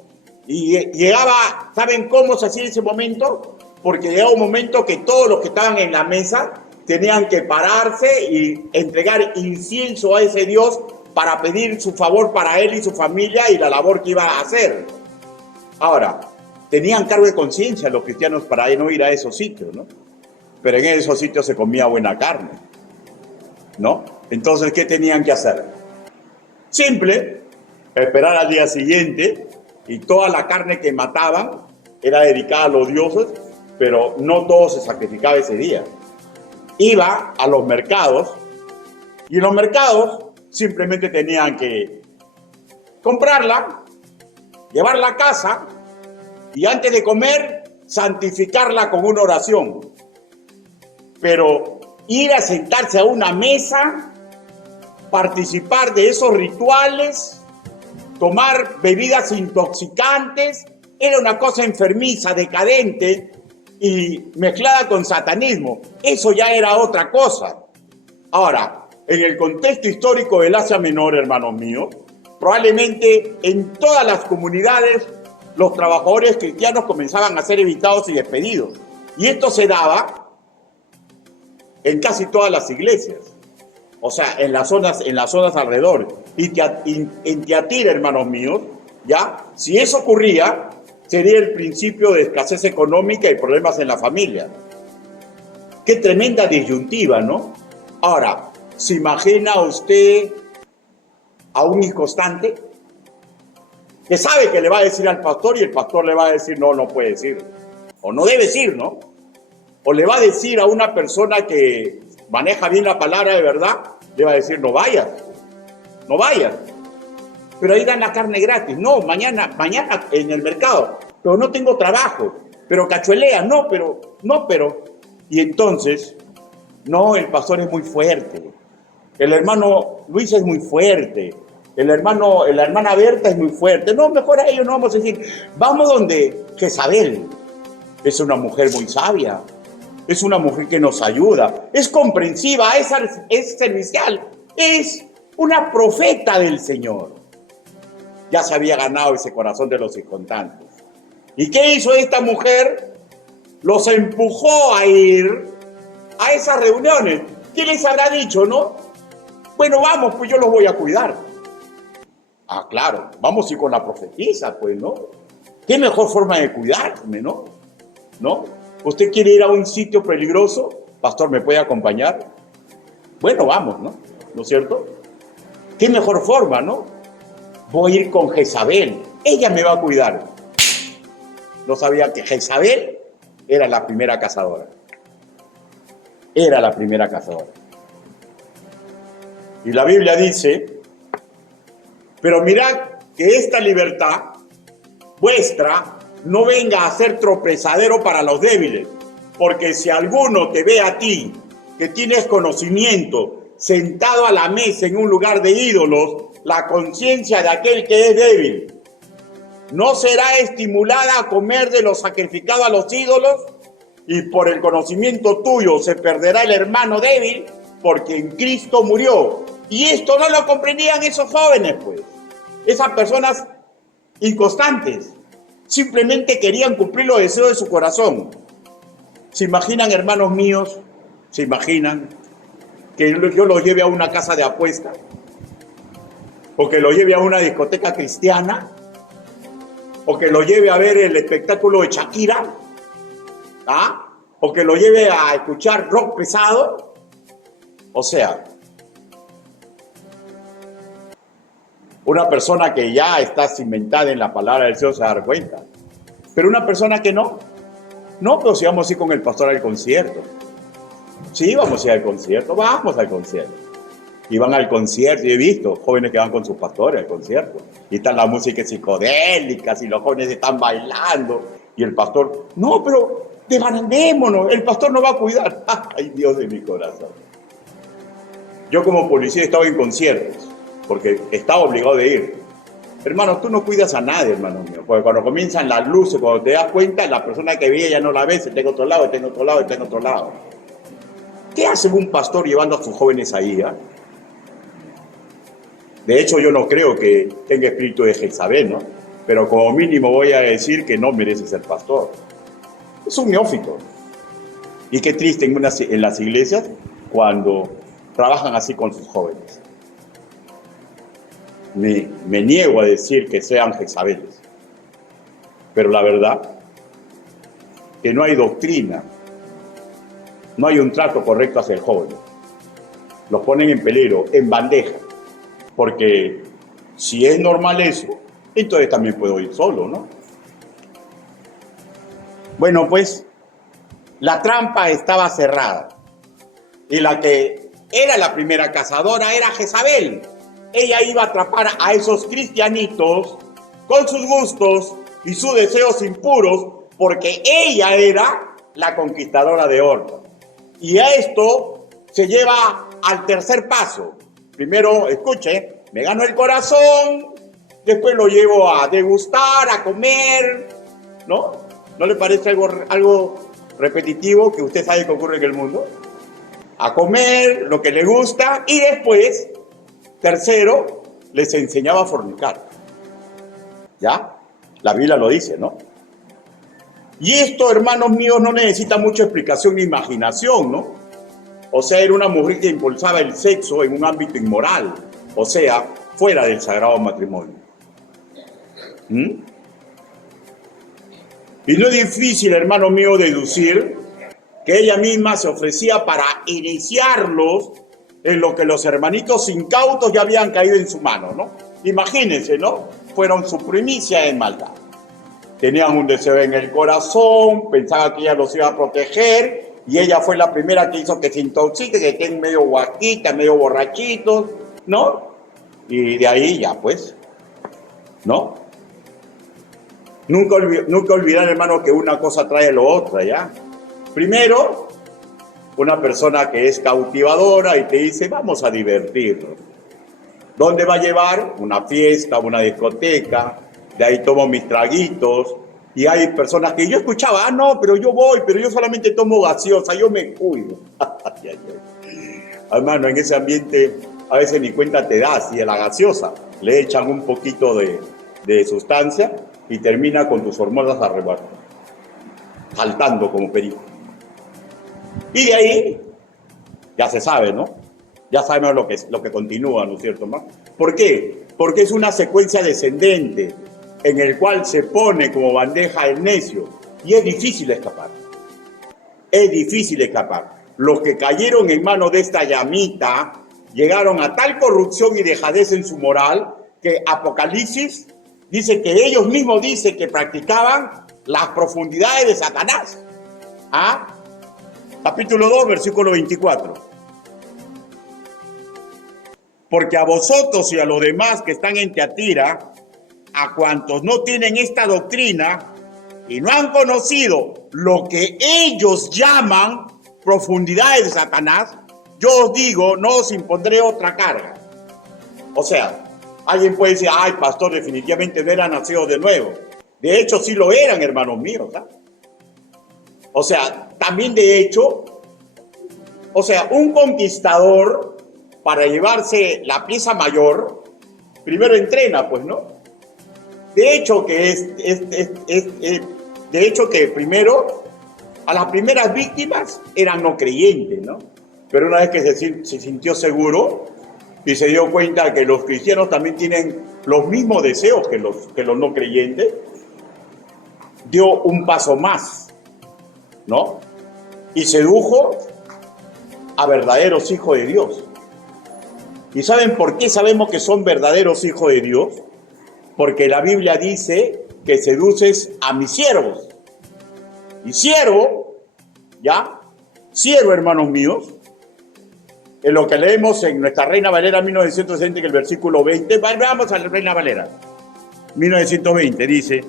Y llegaba, ¿saben cómo se hacía en ese momento? Porque llegaba un momento que todos los que estaban en la mesa tenían que pararse y entregar incienso a ese Dios para pedir su favor para él y su familia y la labor que iba a hacer. Ahora, tenían cargo de conciencia los cristianos para no ir a esos sitios, ¿no? Pero en esos sitios se comía buena carne, ¿no? Entonces, ¿qué tenían que hacer? Simple, esperar al día siguiente y toda la carne que mataban era dedicada a los dioses, pero no todo se sacrificaba ese día. Iba a los mercados y en los mercados simplemente tenían que comprarla, llevarla a casa y antes de comer santificarla con una oración. Pero ir a sentarse a una mesa, participar de esos rituales, tomar bebidas intoxicantes, era una cosa enfermiza, decadente y mezclada con satanismo. Eso ya era otra cosa. Ahora, en el contexto histórico del Asia Menor, hermanos míos, probablemente en todas las comunidades los trabajadores cristianos comenzaban a ser evitados y despedidos. Y esto se daba en casi todas las iglesias. o sea, en las zonas alrededor. Y en Tiatira, hermanos míos, ¿ya? Si eso ocurría, sería el principio de escasez económica y problemas en la familia. Qué tremenda disyuntiva, ¿no? Ahora, ¿se imagina usted a un inconstante que sabe que le va a decir al pastor y el pastor le va a decir no, no puede decir, o no debe decir, ¿no? O le va a decir a una persona que maneja bien la palabra de verdad, le va a decir no vayas, no vayas. Pero ahí dan la carne gratis, no, mañana en el mercado, pero no tengo trabajo, pero cachuelea, no, pero. Y entonces, no, el pastor es muy fuerte, el hermano Luis es muy fuerte, la hermana Berta es muy fuerte, no, mejor a ellos no vamos a decir, vamos donde Jezabel, es una mujer muy sabia, es una mujer que nos ayuda, es comprensiva, es servicial, es una profeta del Señor. Ya se había ganado ese corazón de los circunstantes. ¿Y qué hizo esta mujer? Los empujó a ir a esas reuniones. ¿Qué les habrá dicho, no? Bueno, vamos, pues yo los voy a cuidar. Ah, claro, vamos a ir con la profetisa, pues, ¿no? ¿Qué mejor forma de cuidarme, no? ¿No? ¿Usted quiere ir a un sitio peligroso? Pastor, ¿me puede acompañar? Bueno, vamos, ¿no? ¿No es cierto? ¿Qué mejor forma, no? Voy a ir con Jezabel. Ella me va a cuidar. No sabía que Jezabel era la primera cazadora. Era la primera cazadora. Y la Biblia dice, pero mirad que esta libertad vuestra no venga a ser tropezadero para los débiles, porque si alguno te ve a ti, que tienes conocimiento, sentado a la mesa en un lugar de ídolos, la conciencia de aquel que es débil no será estimulada a comer de lo sacrificado a los ídolos, y por el conocimiento tuyo se perderá el hermano débil, porque en Cristo murió. Y esto no lo comprendían esos jóvenes, pues. Esas personas inconstantes. Simplemente querían cumplir los deseos de su corazón. ¿Se imaginan, hermanos míos? ¿Se imaginan que yo los lleve a una casa de apuesta? ¿O que lo lleve a una discoteca cristiana? ¿O que lo lleve a ver el espectáculo de Shakira? ¿Ah? ¿O que lo lleve a escuchar rock pesado? O sea, una persona que ya está cimentada en la palabra del Señor se va a dar cuenta. Pero una persona que no, pero si vamos a ir con el pastor al concierto. Sí, vamos a ir al concierto, vamos al concierto. Y van al concierto, y he visto jóvenes que van con sus pastores al concierto. Y está la música psicodélica, y los jóvenes están bailando. Y el pastor, no, pero desbarandémonos, el pastor nos va a cuidar. Ay, Dios de mi corazón. Yo como policía he estado en conciertos, porque estaba obligado de ir. Hermano, tú no cuidas a nadie, hermano mío. Porque cuando comienzan las luces, cuando te das cuenta, la persona que veía ya no la ves, está en otro lado, está en otro lado, está en otro lado. ¿Qué hace un pastor llevando a sus jóvenes ahí? De hecho, yo no creo que tenga espíritu de Jezabel, ¿no? Pero como mínimo voy a decir que no merece ser pastor. Es un neófito. Y qué triste en las iglesias cuando trabajan así con sus jóvenes. Me niego a decir que sean Jezabeles. Pero la verdad, que no hay doctrina, no hay un trato correcto hacia el joven. Los ponen en peligro, en bandeja. Porque si es normal eso, entonces también puedo ir solo, ¿no? Bueno, pues la trampa estaba cerrada. Y la que era la primera cazadora era Jezabel. Ella iba a atrapar a esos cristianitos con sus gustos y sus deseos impuros, porque ella era la conquistadora de oro. Y a esto se lleva al tercer paso. Primero, escuche, me gano el corazón, después lo llevo a degustar, a comer, ¿no? ¿No le parece algo repetitivo que usted sabe que ocurre en el mundo? A comer lo que le gusta y después, tercero, les enseñaba a fornicar. ¿Ya? La Biblia lo dice, ¿no? Y esto, hermanos míos, no necesita mucha explicación ni imaginación, ¿no? O sea, era una mujer que impulsaba el sexo en un ámbito inmoral, o sea, fuera del sagrado matrimonio. ¿Mm? Y no es difícil, hermano mío, deducir que ella misma se ofrecía para iniciarlos en lo que los hermanitos incautos ya habían caído en su mano, ¿no? Imagínense, ¿no? Fueron su primicia en maldad. Tenían un deseo en el corazón, pensaban que ella los iba a proteger, y ella fue la primera que hizo que se intoxique, que estén medio guaquitas, medio borrachitos, ¿no? Y de ahí ya, pues, ¿no? Nunca olvidar, hermano, que una cosa trae lo otra, ¿ya? Primero, una persona que es cautivadora y te dice, vamos a divertirnos. ¿Dónde va a llevar? Una fiesta, una discoteca, de ahí tomo mis traguitos. Y hay personas que yo escuchaba, no, pero yo voy, pero yo solamente tomo gaseosa, yo me cuido. Hermano, en ese ambiente a veces ni cuenta te das, y a la gaseosa le echan un poquito de sustancia y termina con tus hormonas arrebatadas, saltando como perico. Y de ahí, ya se sabe, ¿no? Ya sabemos lo que continúa, ¿no es cierto, hermano? ¿Por qué? Porque es una secuencia descendente en el cual se pone como bandeja el necio y es difícil escapar. Es difícil escapar. Los que cayeron en manos de esta llamita llegaron a tal corrupción y dejadez en su moral que Apocalipsis dice que ellos mismos dicen que practicaban las profundidades de Satanás. ¿Ah? Capítulo 2, versículo 24. Porque a vosotros y a los demás que están en Tiatira, a cuantos no tienen esta doctrina y no han conocido lo que ellos llaman profundidades de Satanás, yo os digo, no os impondré otra carga. O sea, alguien puede decir, ay, pastor, definitivamente no eran nacidos de nuevo. De hecho, sí lo eran, hermanos míos, ¿sabes? O sea, también de hecho, o sea, un conquistador, para llevarse la pieza mayor, primero entrena, pues, ¿no? De hecho que primero, a las primeras víctimas eran no creyentes, ¿no? Pero una vez que se sintió seguro y se dio cuenta que los cristianos también tienen los mismos deseos que los no creyentes, dio un paso más, ¿no? Y sedujo a verdaderos hijos de Dios. ¿Y saben por qué sabemos que son verdaderos hijos de Dios? Porque la Biblia dice que seduces a mis siervos. Y siervo, ¿ya? Siervo, hermanos míos, en lo que leemos en nuestra Reina Valera 1960, que el versículo 20, vamos a la Reina Valera 1920, dice: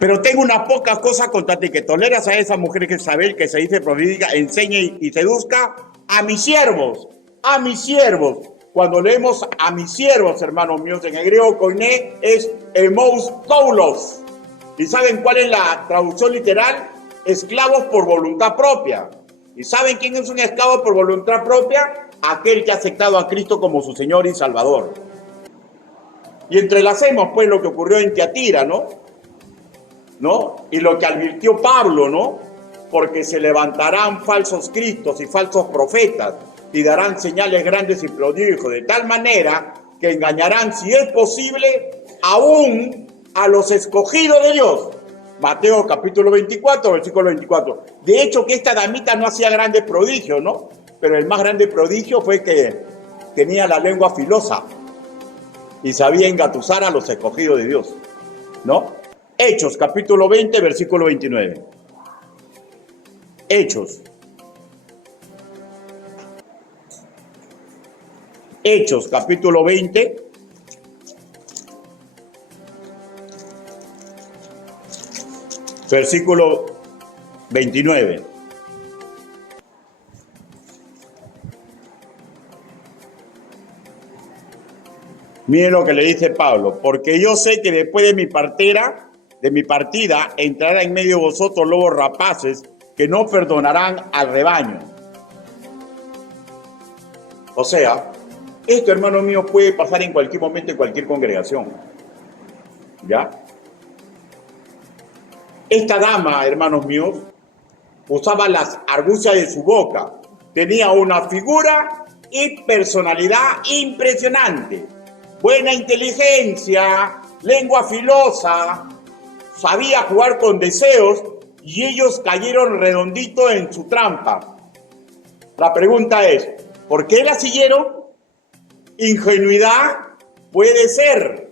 pero tengo unas pocas cosas contra ti, que toleras a esa mujer Jezabel, que se dice profética, enseñe y seduzca a mis siervos, a mis siervos. Cuando leemos a mis siervos, hermanos míos, en el griego koiné es emous doulos. ¿Y saben cuál es la traducción literal? Esclavos por voluntad propia. ¿Y saben quién es un esclavo por voluntad propia? Aquel que ha aceptado a Cristo como su Señor y Salvador. Y entrelacemos pues lo que ocurrió en Tiatira, ¿no? Y lo que advirtió Pablo, ¿no? Porque se levantarán falsos cristos y falsos profetas y darán señales grandes y prodigios, de tal manera que engañarán, si es posible, aún a los escogidos de Dios. Mateo capítulo 24, versículo 24. De hecho, que esta damita no hacía grandes prodigios, ¿no? Pero el más grande prodigio fue que tenía la lengua filosa y sabía engatusar a los escogidos de Dios, ¿no? Hechos, capítulo 20, versículo 29. Hechos. Hechos, capítulo 20. Versículo 29. Miren lo que le dice Pablo: porque yo sé que después de mi partida entrará en medio de vosotros lobos rapaces que no perdonarán al rebaño. O sea, esto, hermano mío, puede pasar en cualquier momento en cualquier congregación. ¿Ya? Esta dama, hermanos míos, usaba las argucias de su boca. Tenía una figura y personalidad impresionante. Buena inteligencia, lengua filosa, sabía jugar con deseos y ellos cayeron redondito en su trampa. La pregunta es, ¿por qué la siguieron? Ingenuidad puede ser.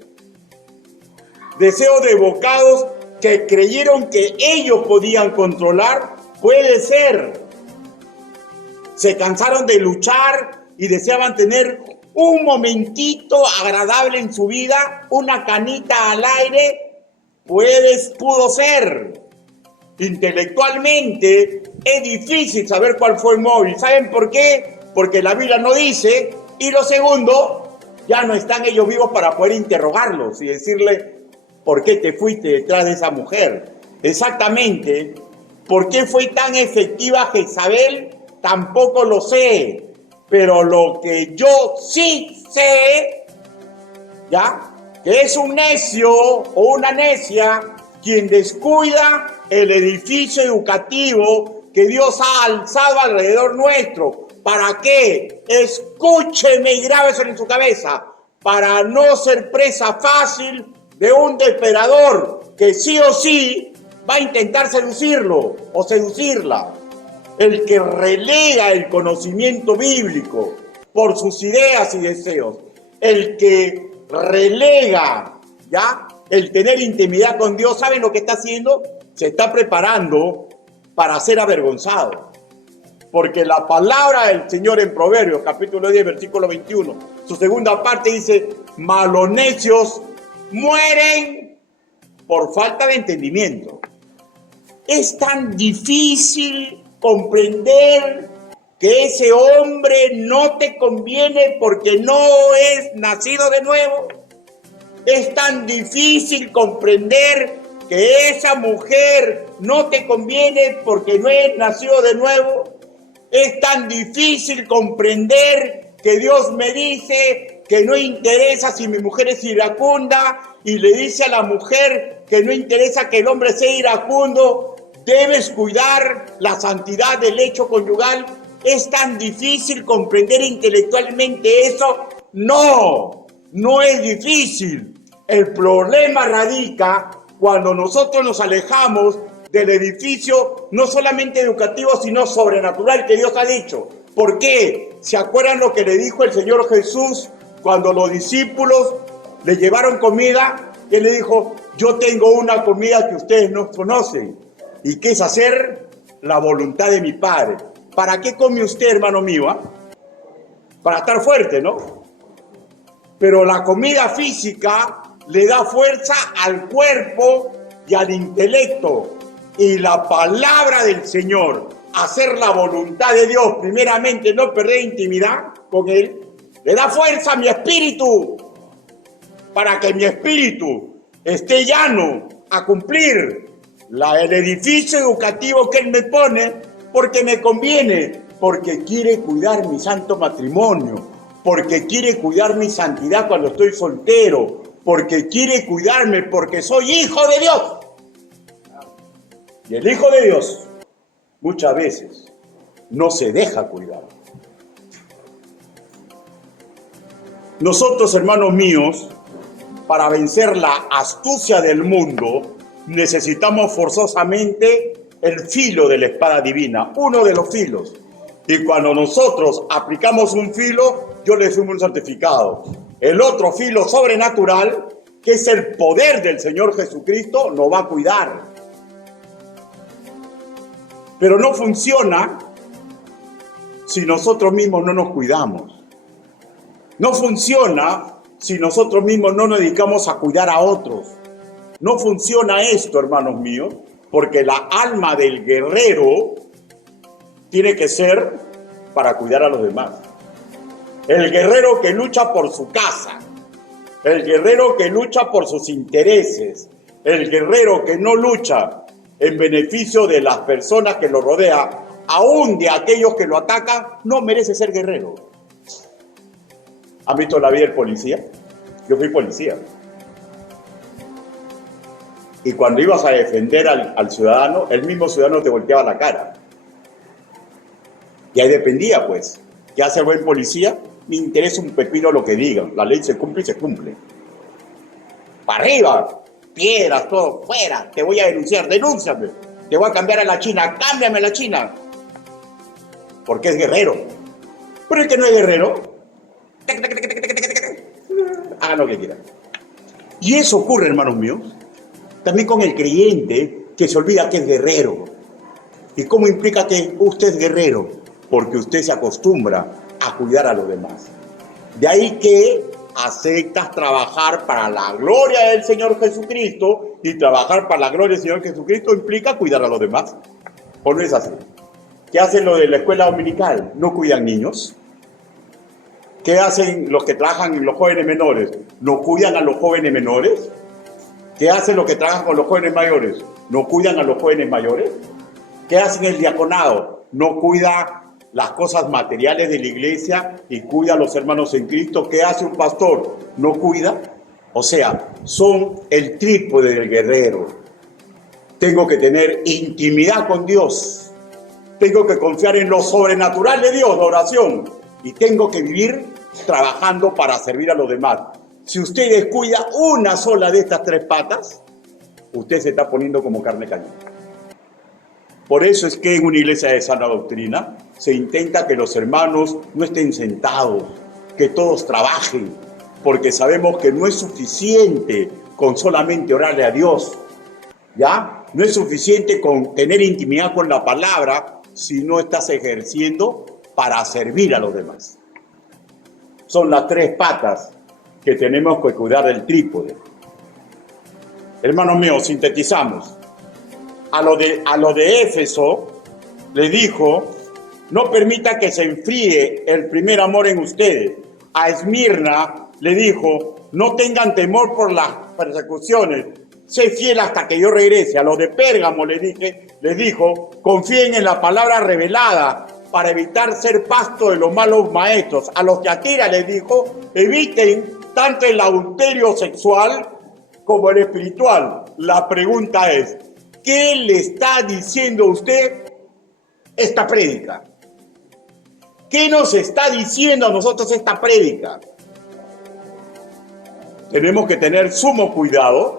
Deseos de bocados que creyeron que ellos podían controlar, puede ser. Se cansaron de luchar y deseaban tener un momentito agradable en su vida, una canita al aire, pudo ser. Intelectualmente es difícil saber cuál fue el móvil. ¿Saben por qué? Porque la Biblia no dice. Y lo segundo, ya no están ellos vivos para poder interrogarlos y decirle, ¿por qué te fuiste detrás de esa mujer? Exactamente, ¿por qué fue tan efectiva Jezabel? Tampoco lo sé, pero lo que yo sí sé, ¿ya? Que es un necio o una necia quien descuida el edificio educativo que Dios ha alzado alrededor nuestro. ¿Para qué? Escúcheme y grábeselo en su cabeza. Para no ser presa fácil de un depredador que sí o sí va a intentar seducirlo o seducirla. El que relega el conocimiento bíblico por sus ideas y deseos. El que relega, ¿ya?, el tener intimidad con Dios, ¿saben lo que está haciendo? Se está preparando para ser avergonzado. Porque la palabra del Señor en Proverbios, capítulo 10, versículo 21, su segunda parte dice, malos necios mueren por falta de entendimiento. Es tan difícil comprender que ese hombre no te conviene porque no es nacido de nuevo. Es tan difícil comprender que esa mujer no te conviene porque no es nacido de nuevo. Es tan difícil comprender que Dios me dice que no interesa si mi mujer es iracunda y le dice a la mujer que no interesa que el hombre sea iracundo, debes cuidar la santidad del hecho conyugal. Es tan difícil comprender intelectualmente eso. No, no es difícil. El problema radica cuando nosotros nos alejamos del edificio no solamente educativo, sino sobrenatural que Dios ha dicho. ¿Por qué? ¿Se acuerdan lo que le dijo el Señor Jesús cuando los discípulos le llevaron comida? Él le dijo, yo tengo una comida que ustedes no conocen. ¿Y qué es hacer? La voluntad de mi Padre. ¿Para qué come usted, hermano mío? Para estar fuerte, ¿no? Pero la comida física le da fuerza al cuerpo y al intelecto. Y la palabra del Señor, hacer la voluntad de Dios, primeramente no perder intimidad con Él, le da fuerza a mi espíritu, para que mi espíritu esté llano a cumplir el edificio educativo que Él me pone, porque me conviene, porque quiere cuidar mi santo matrimonio, porque quiere cuidar mi santidad cuando estoy soltero, porque quiere cuidarme, porque soy hijo de Dios. Y el hijo de Dios muchas veces no se deja cuidar. Nosotros, hermanos míos, para vencer la astucia del mundo, necesitamos forzosamente el filo de la espada divina, uno de los filos. Y cuando nosotros aplicamos un filo, yo le sumo un certificado. El otro filo sobrenatural, que es el poder del Señor Jesucristo, nos va a cuidar. Pero no funciona si nosotros mismos no nos cuidamos. No funciona si nosotros mismos no nos dedicamos a cuidar a otros. No funciona esto, hermanos míos, porque la alma del guerrero tiene que ser para cuidar a los demás. El guerrero que lucha por su casa, el guerrero que lucha por sus intereses, el guerrero que no lucha en beneficio de las personas que lo rodean, aún de aquellos que lo atacan, no merece ser guerrero. ¿Han visto la vida del policía? Yo fui policía. Y cuando ibas a defender al ciudadano, el mismo ciudadano te volteaba la cara. Y ahí dependía, pues. ¿Qué hace el buen policía? Me interesa un pepino lo que digan. La ley se cumple y se cumple. Para arriba, piedras, todo, fuera. Te voy a denunciar, denúnciame. Te voy a cambiar a la China, cámbiame a la China. Porque es guerrero. Pero el que no es guerrero, hagan lo que quieran. Y eso ocurre, hermanos míos, también con el creyente que se olvida que es guerrero. ¿Y cómo implica que usted es guerrero? Porque usted se acostumbra a cuidar a los demás. De ahí que aceptas trabajar para la gloria del Señor Jesucristo, y trabajar para la gloria del Señor Jesucristo implica cuidar a los demás. ¿O no es así? ¿Qué hacen los de la escuela dominical? ¿No cuidan niños? ¿Qué hacen los que trabajan en los jóvenes menores? ¿No cuidan a los jóvenes menores? ¿Qué hacen los que trabajan con los jóvenes mayores? ¿No cuidan a los jóvenes mayores? ¿Qué hacen el diaconado? ¿No cuida las cosas materiales de la iglesia y cuida a los hermanos en Cristo? ¿Qué hace un pastor? ¿No cuida? O sea, son el trípode del guerrero. Tengo que tener intimidad con Dios. Tengo que confiar en lo sobrenatural de Dios, la oración. Y tengo que vivir trabajando para servir a los demás. Si usted descuida una sola de estas tres patas, usted se está poniendo como carne cañón. Por eso es que en una iglesia de sana doctrina se intenta que los hermanos no estén sentados, que todos trabajen, porque sabemos que no es suficiente con solamente orarle a Dios, ¿ya? No es suficiente con tener intimidad con la palabra si no estás ejerciendo para servir a los demás. Son las tres patas que tenemos que cuidar del trípode. Hermanos míos, sintetizamos. A lo de Éfeso le dijo, no permita que se enfríe el primer amor en ustedes. A Esmirna le dijo, no tengan temor por las persecuciones, sé fiel hasta que yo regrese. A los de Pérgamo le dijo, confíen en la palabra revelada para evitar ser pasto de los malos maestros. A los de Tiatira les dijo, eviten tanto el adulterio sexual como el espiritual. La pregunta es, ¿qué le está diciendo usted esta prédica? ¿Qué nos está diciendo a nosotros esta prédica? Tenemos que tener sumo cuidado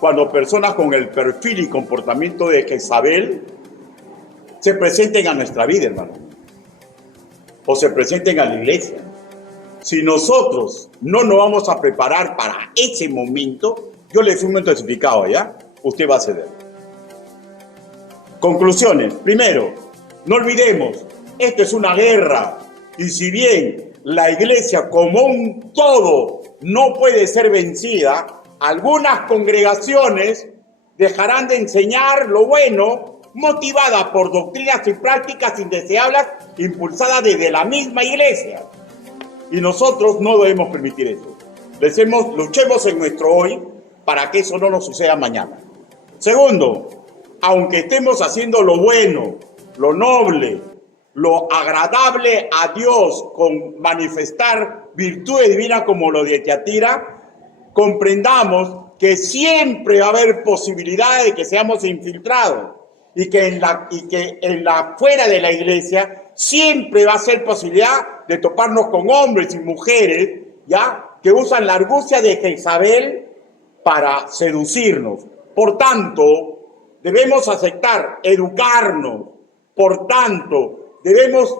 cuando personas con el perfil y comportamiento de Jezabel se presenten a nuestra vida, hermano, o se presenten a la iglesia. Si nosotros no nos vamos a preparar para ese momento, yo le firmo un testificado, ¿ya? Usted va a ceder. Conclusiones. Primero, no olvidemos, esto es una guerra, y si bien la iglesia como un todo no puede ser vencida, algunas congregaciones dejarán de enseñar lo bueno, motivadas por doctrinas y prácticas indeseables impulsadas desde la misma iglesia. Y nosotros no debemos permitir eso. Luchemos en nuestro hoy para que eso no nos suceda mañana. Segundo, aunque estemos haciendo lo bueno, lo noble, lo agradable a Dios con manifestar virtudes divinas como lo de Tiatira, comprendamos que siempre va a haber posibilidad de que seamos infiltrados y que fuera de la iglesia siempre va a ser posibilidad de toparnos con hombres y mujeres, ¿ya?, que usan la argucia de Jezabel para seducirnos. Por tanto, debemos aceptar, educarnos. Por tanto, debemos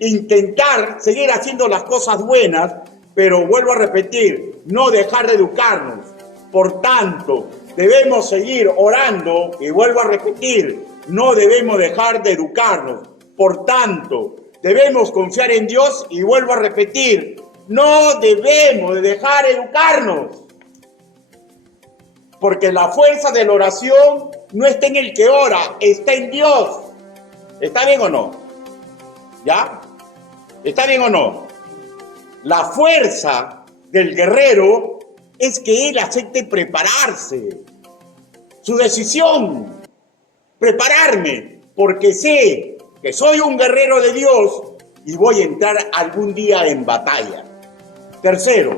intentar seguir haciendo las cosas buenas, pero vuelvo a repetir, no dejar de educarnos. Por tanto, debemos seguir orando, y vuelvo a repetir, no debemos dejar de educarnos. Por tanto, debemos confiar en Dios, y vuelvo a repetir, no debemos de dejar de educarnos. Porque la fuerza de la oración no está en el que ora, está en Dios. ¿Está bien o no? ¿Ya? ¿Está bien o no? La fuerza del guerrero es que él acepte prepararse. Su decisión, prepararme, porque sé que soy un guerrero de Dios y voy a entrar algún día en batalla. Tercero,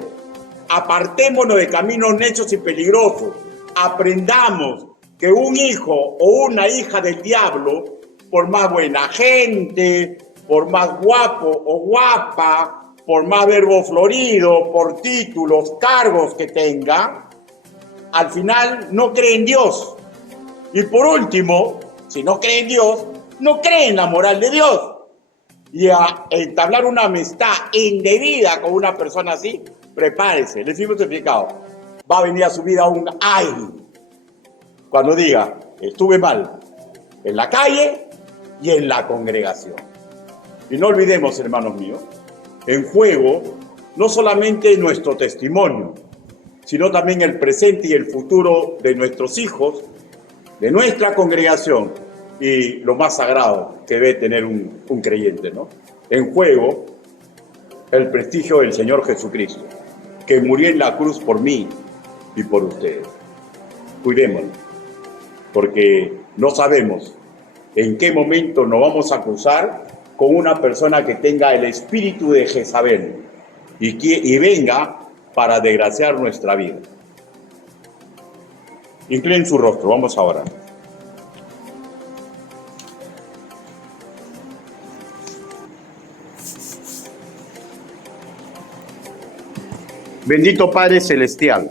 apartémonos de caminos necios y peligrosos. Aprendamos que un hijo o una hija del diablo, por más buena gente, por más guapo o guapa, por más verbo florido, por títulos, cargos que tenga, al final no cree en Dios. Y por último, si no cree en Dios, no cree en la moral de Dios. Y a entablar una amistad indebida con una persona así, prepárese, les hemos explicado. Va a venir a su vida un ay cuando diga, estuve mal en la calle y en la congregación. Y no olvidemos, hermanos míos, en juego no solamente nuestro testimonio, sino también el presente y el futuro de nuestros hijos, de nuestra congregación y lo más sagrado que debe tener un creyente, ¿no? En juego el prestigio del Señor Jesucristo, que murió en la cruz por mí y por ustedes. Cuidémonos, porque no sabemos en qué momento nos vamos a cruzar con una persona que tenga el espíritu de Jezabel y venga para desgraciar nuestra vida. Inclinen su rostro, vamos a orar. Bendito Padre Celestial,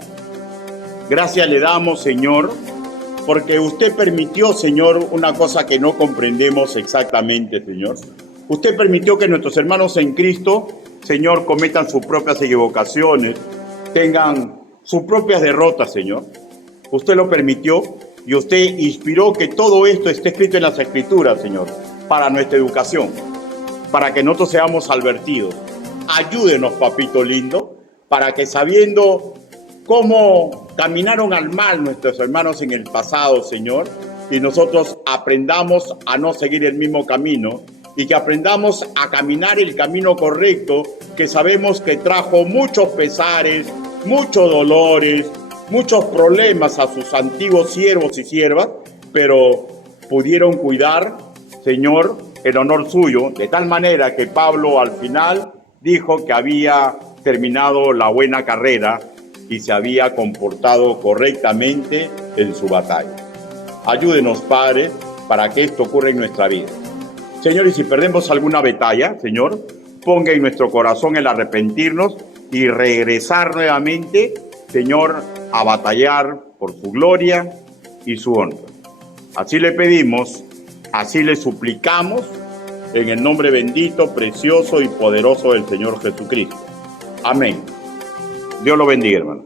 gracias le damos, Señor, porque usted permitió, Señor, una cosa que no comprendemos exactamente, Señor. Usted permitió que nuestros hermanos en Cristo, Señor, cometan sus propias equivocaciones, tengan sus propias derrotas, Señor. Usted lo permitió y usted inspiró que todo esto esté escrito en las Escrituras, Señor, para nuestra educación, para que nosotros seamos advertidos. Ayúdenos, papito lindo, para que sabiendo cómo caminaron al mal nuestros hermanos en el pasado, Señor, y nosotros aprendamos a no seguir el mismo camino y que aprendamos a caminar el camino correcto, que sabemos que trajo muchos pesares, muchos dolores, muchos problemas a sus antiguos siervos y siervas, pero pudieron cuidar, Señor, el honor suyo, de tal manera que Pablo al final dijo que había terminado la buena carrera y se había comportado correctamente en su batalla. Ayúdenos, Padre, para que esto ocurra en nuestra vida. Señor, y si perdemos alguna batalla, Señor, ponga en nuestro corazón el arrepentirnos y regresar nuevamente, Señor, a batallar por su gloria y su honra. Así le pedimos, así le suplicamos, en el nombre bendito, precioso y poderoso del Señor Jesucristo. Amén. Dios lo bendiga, hermano.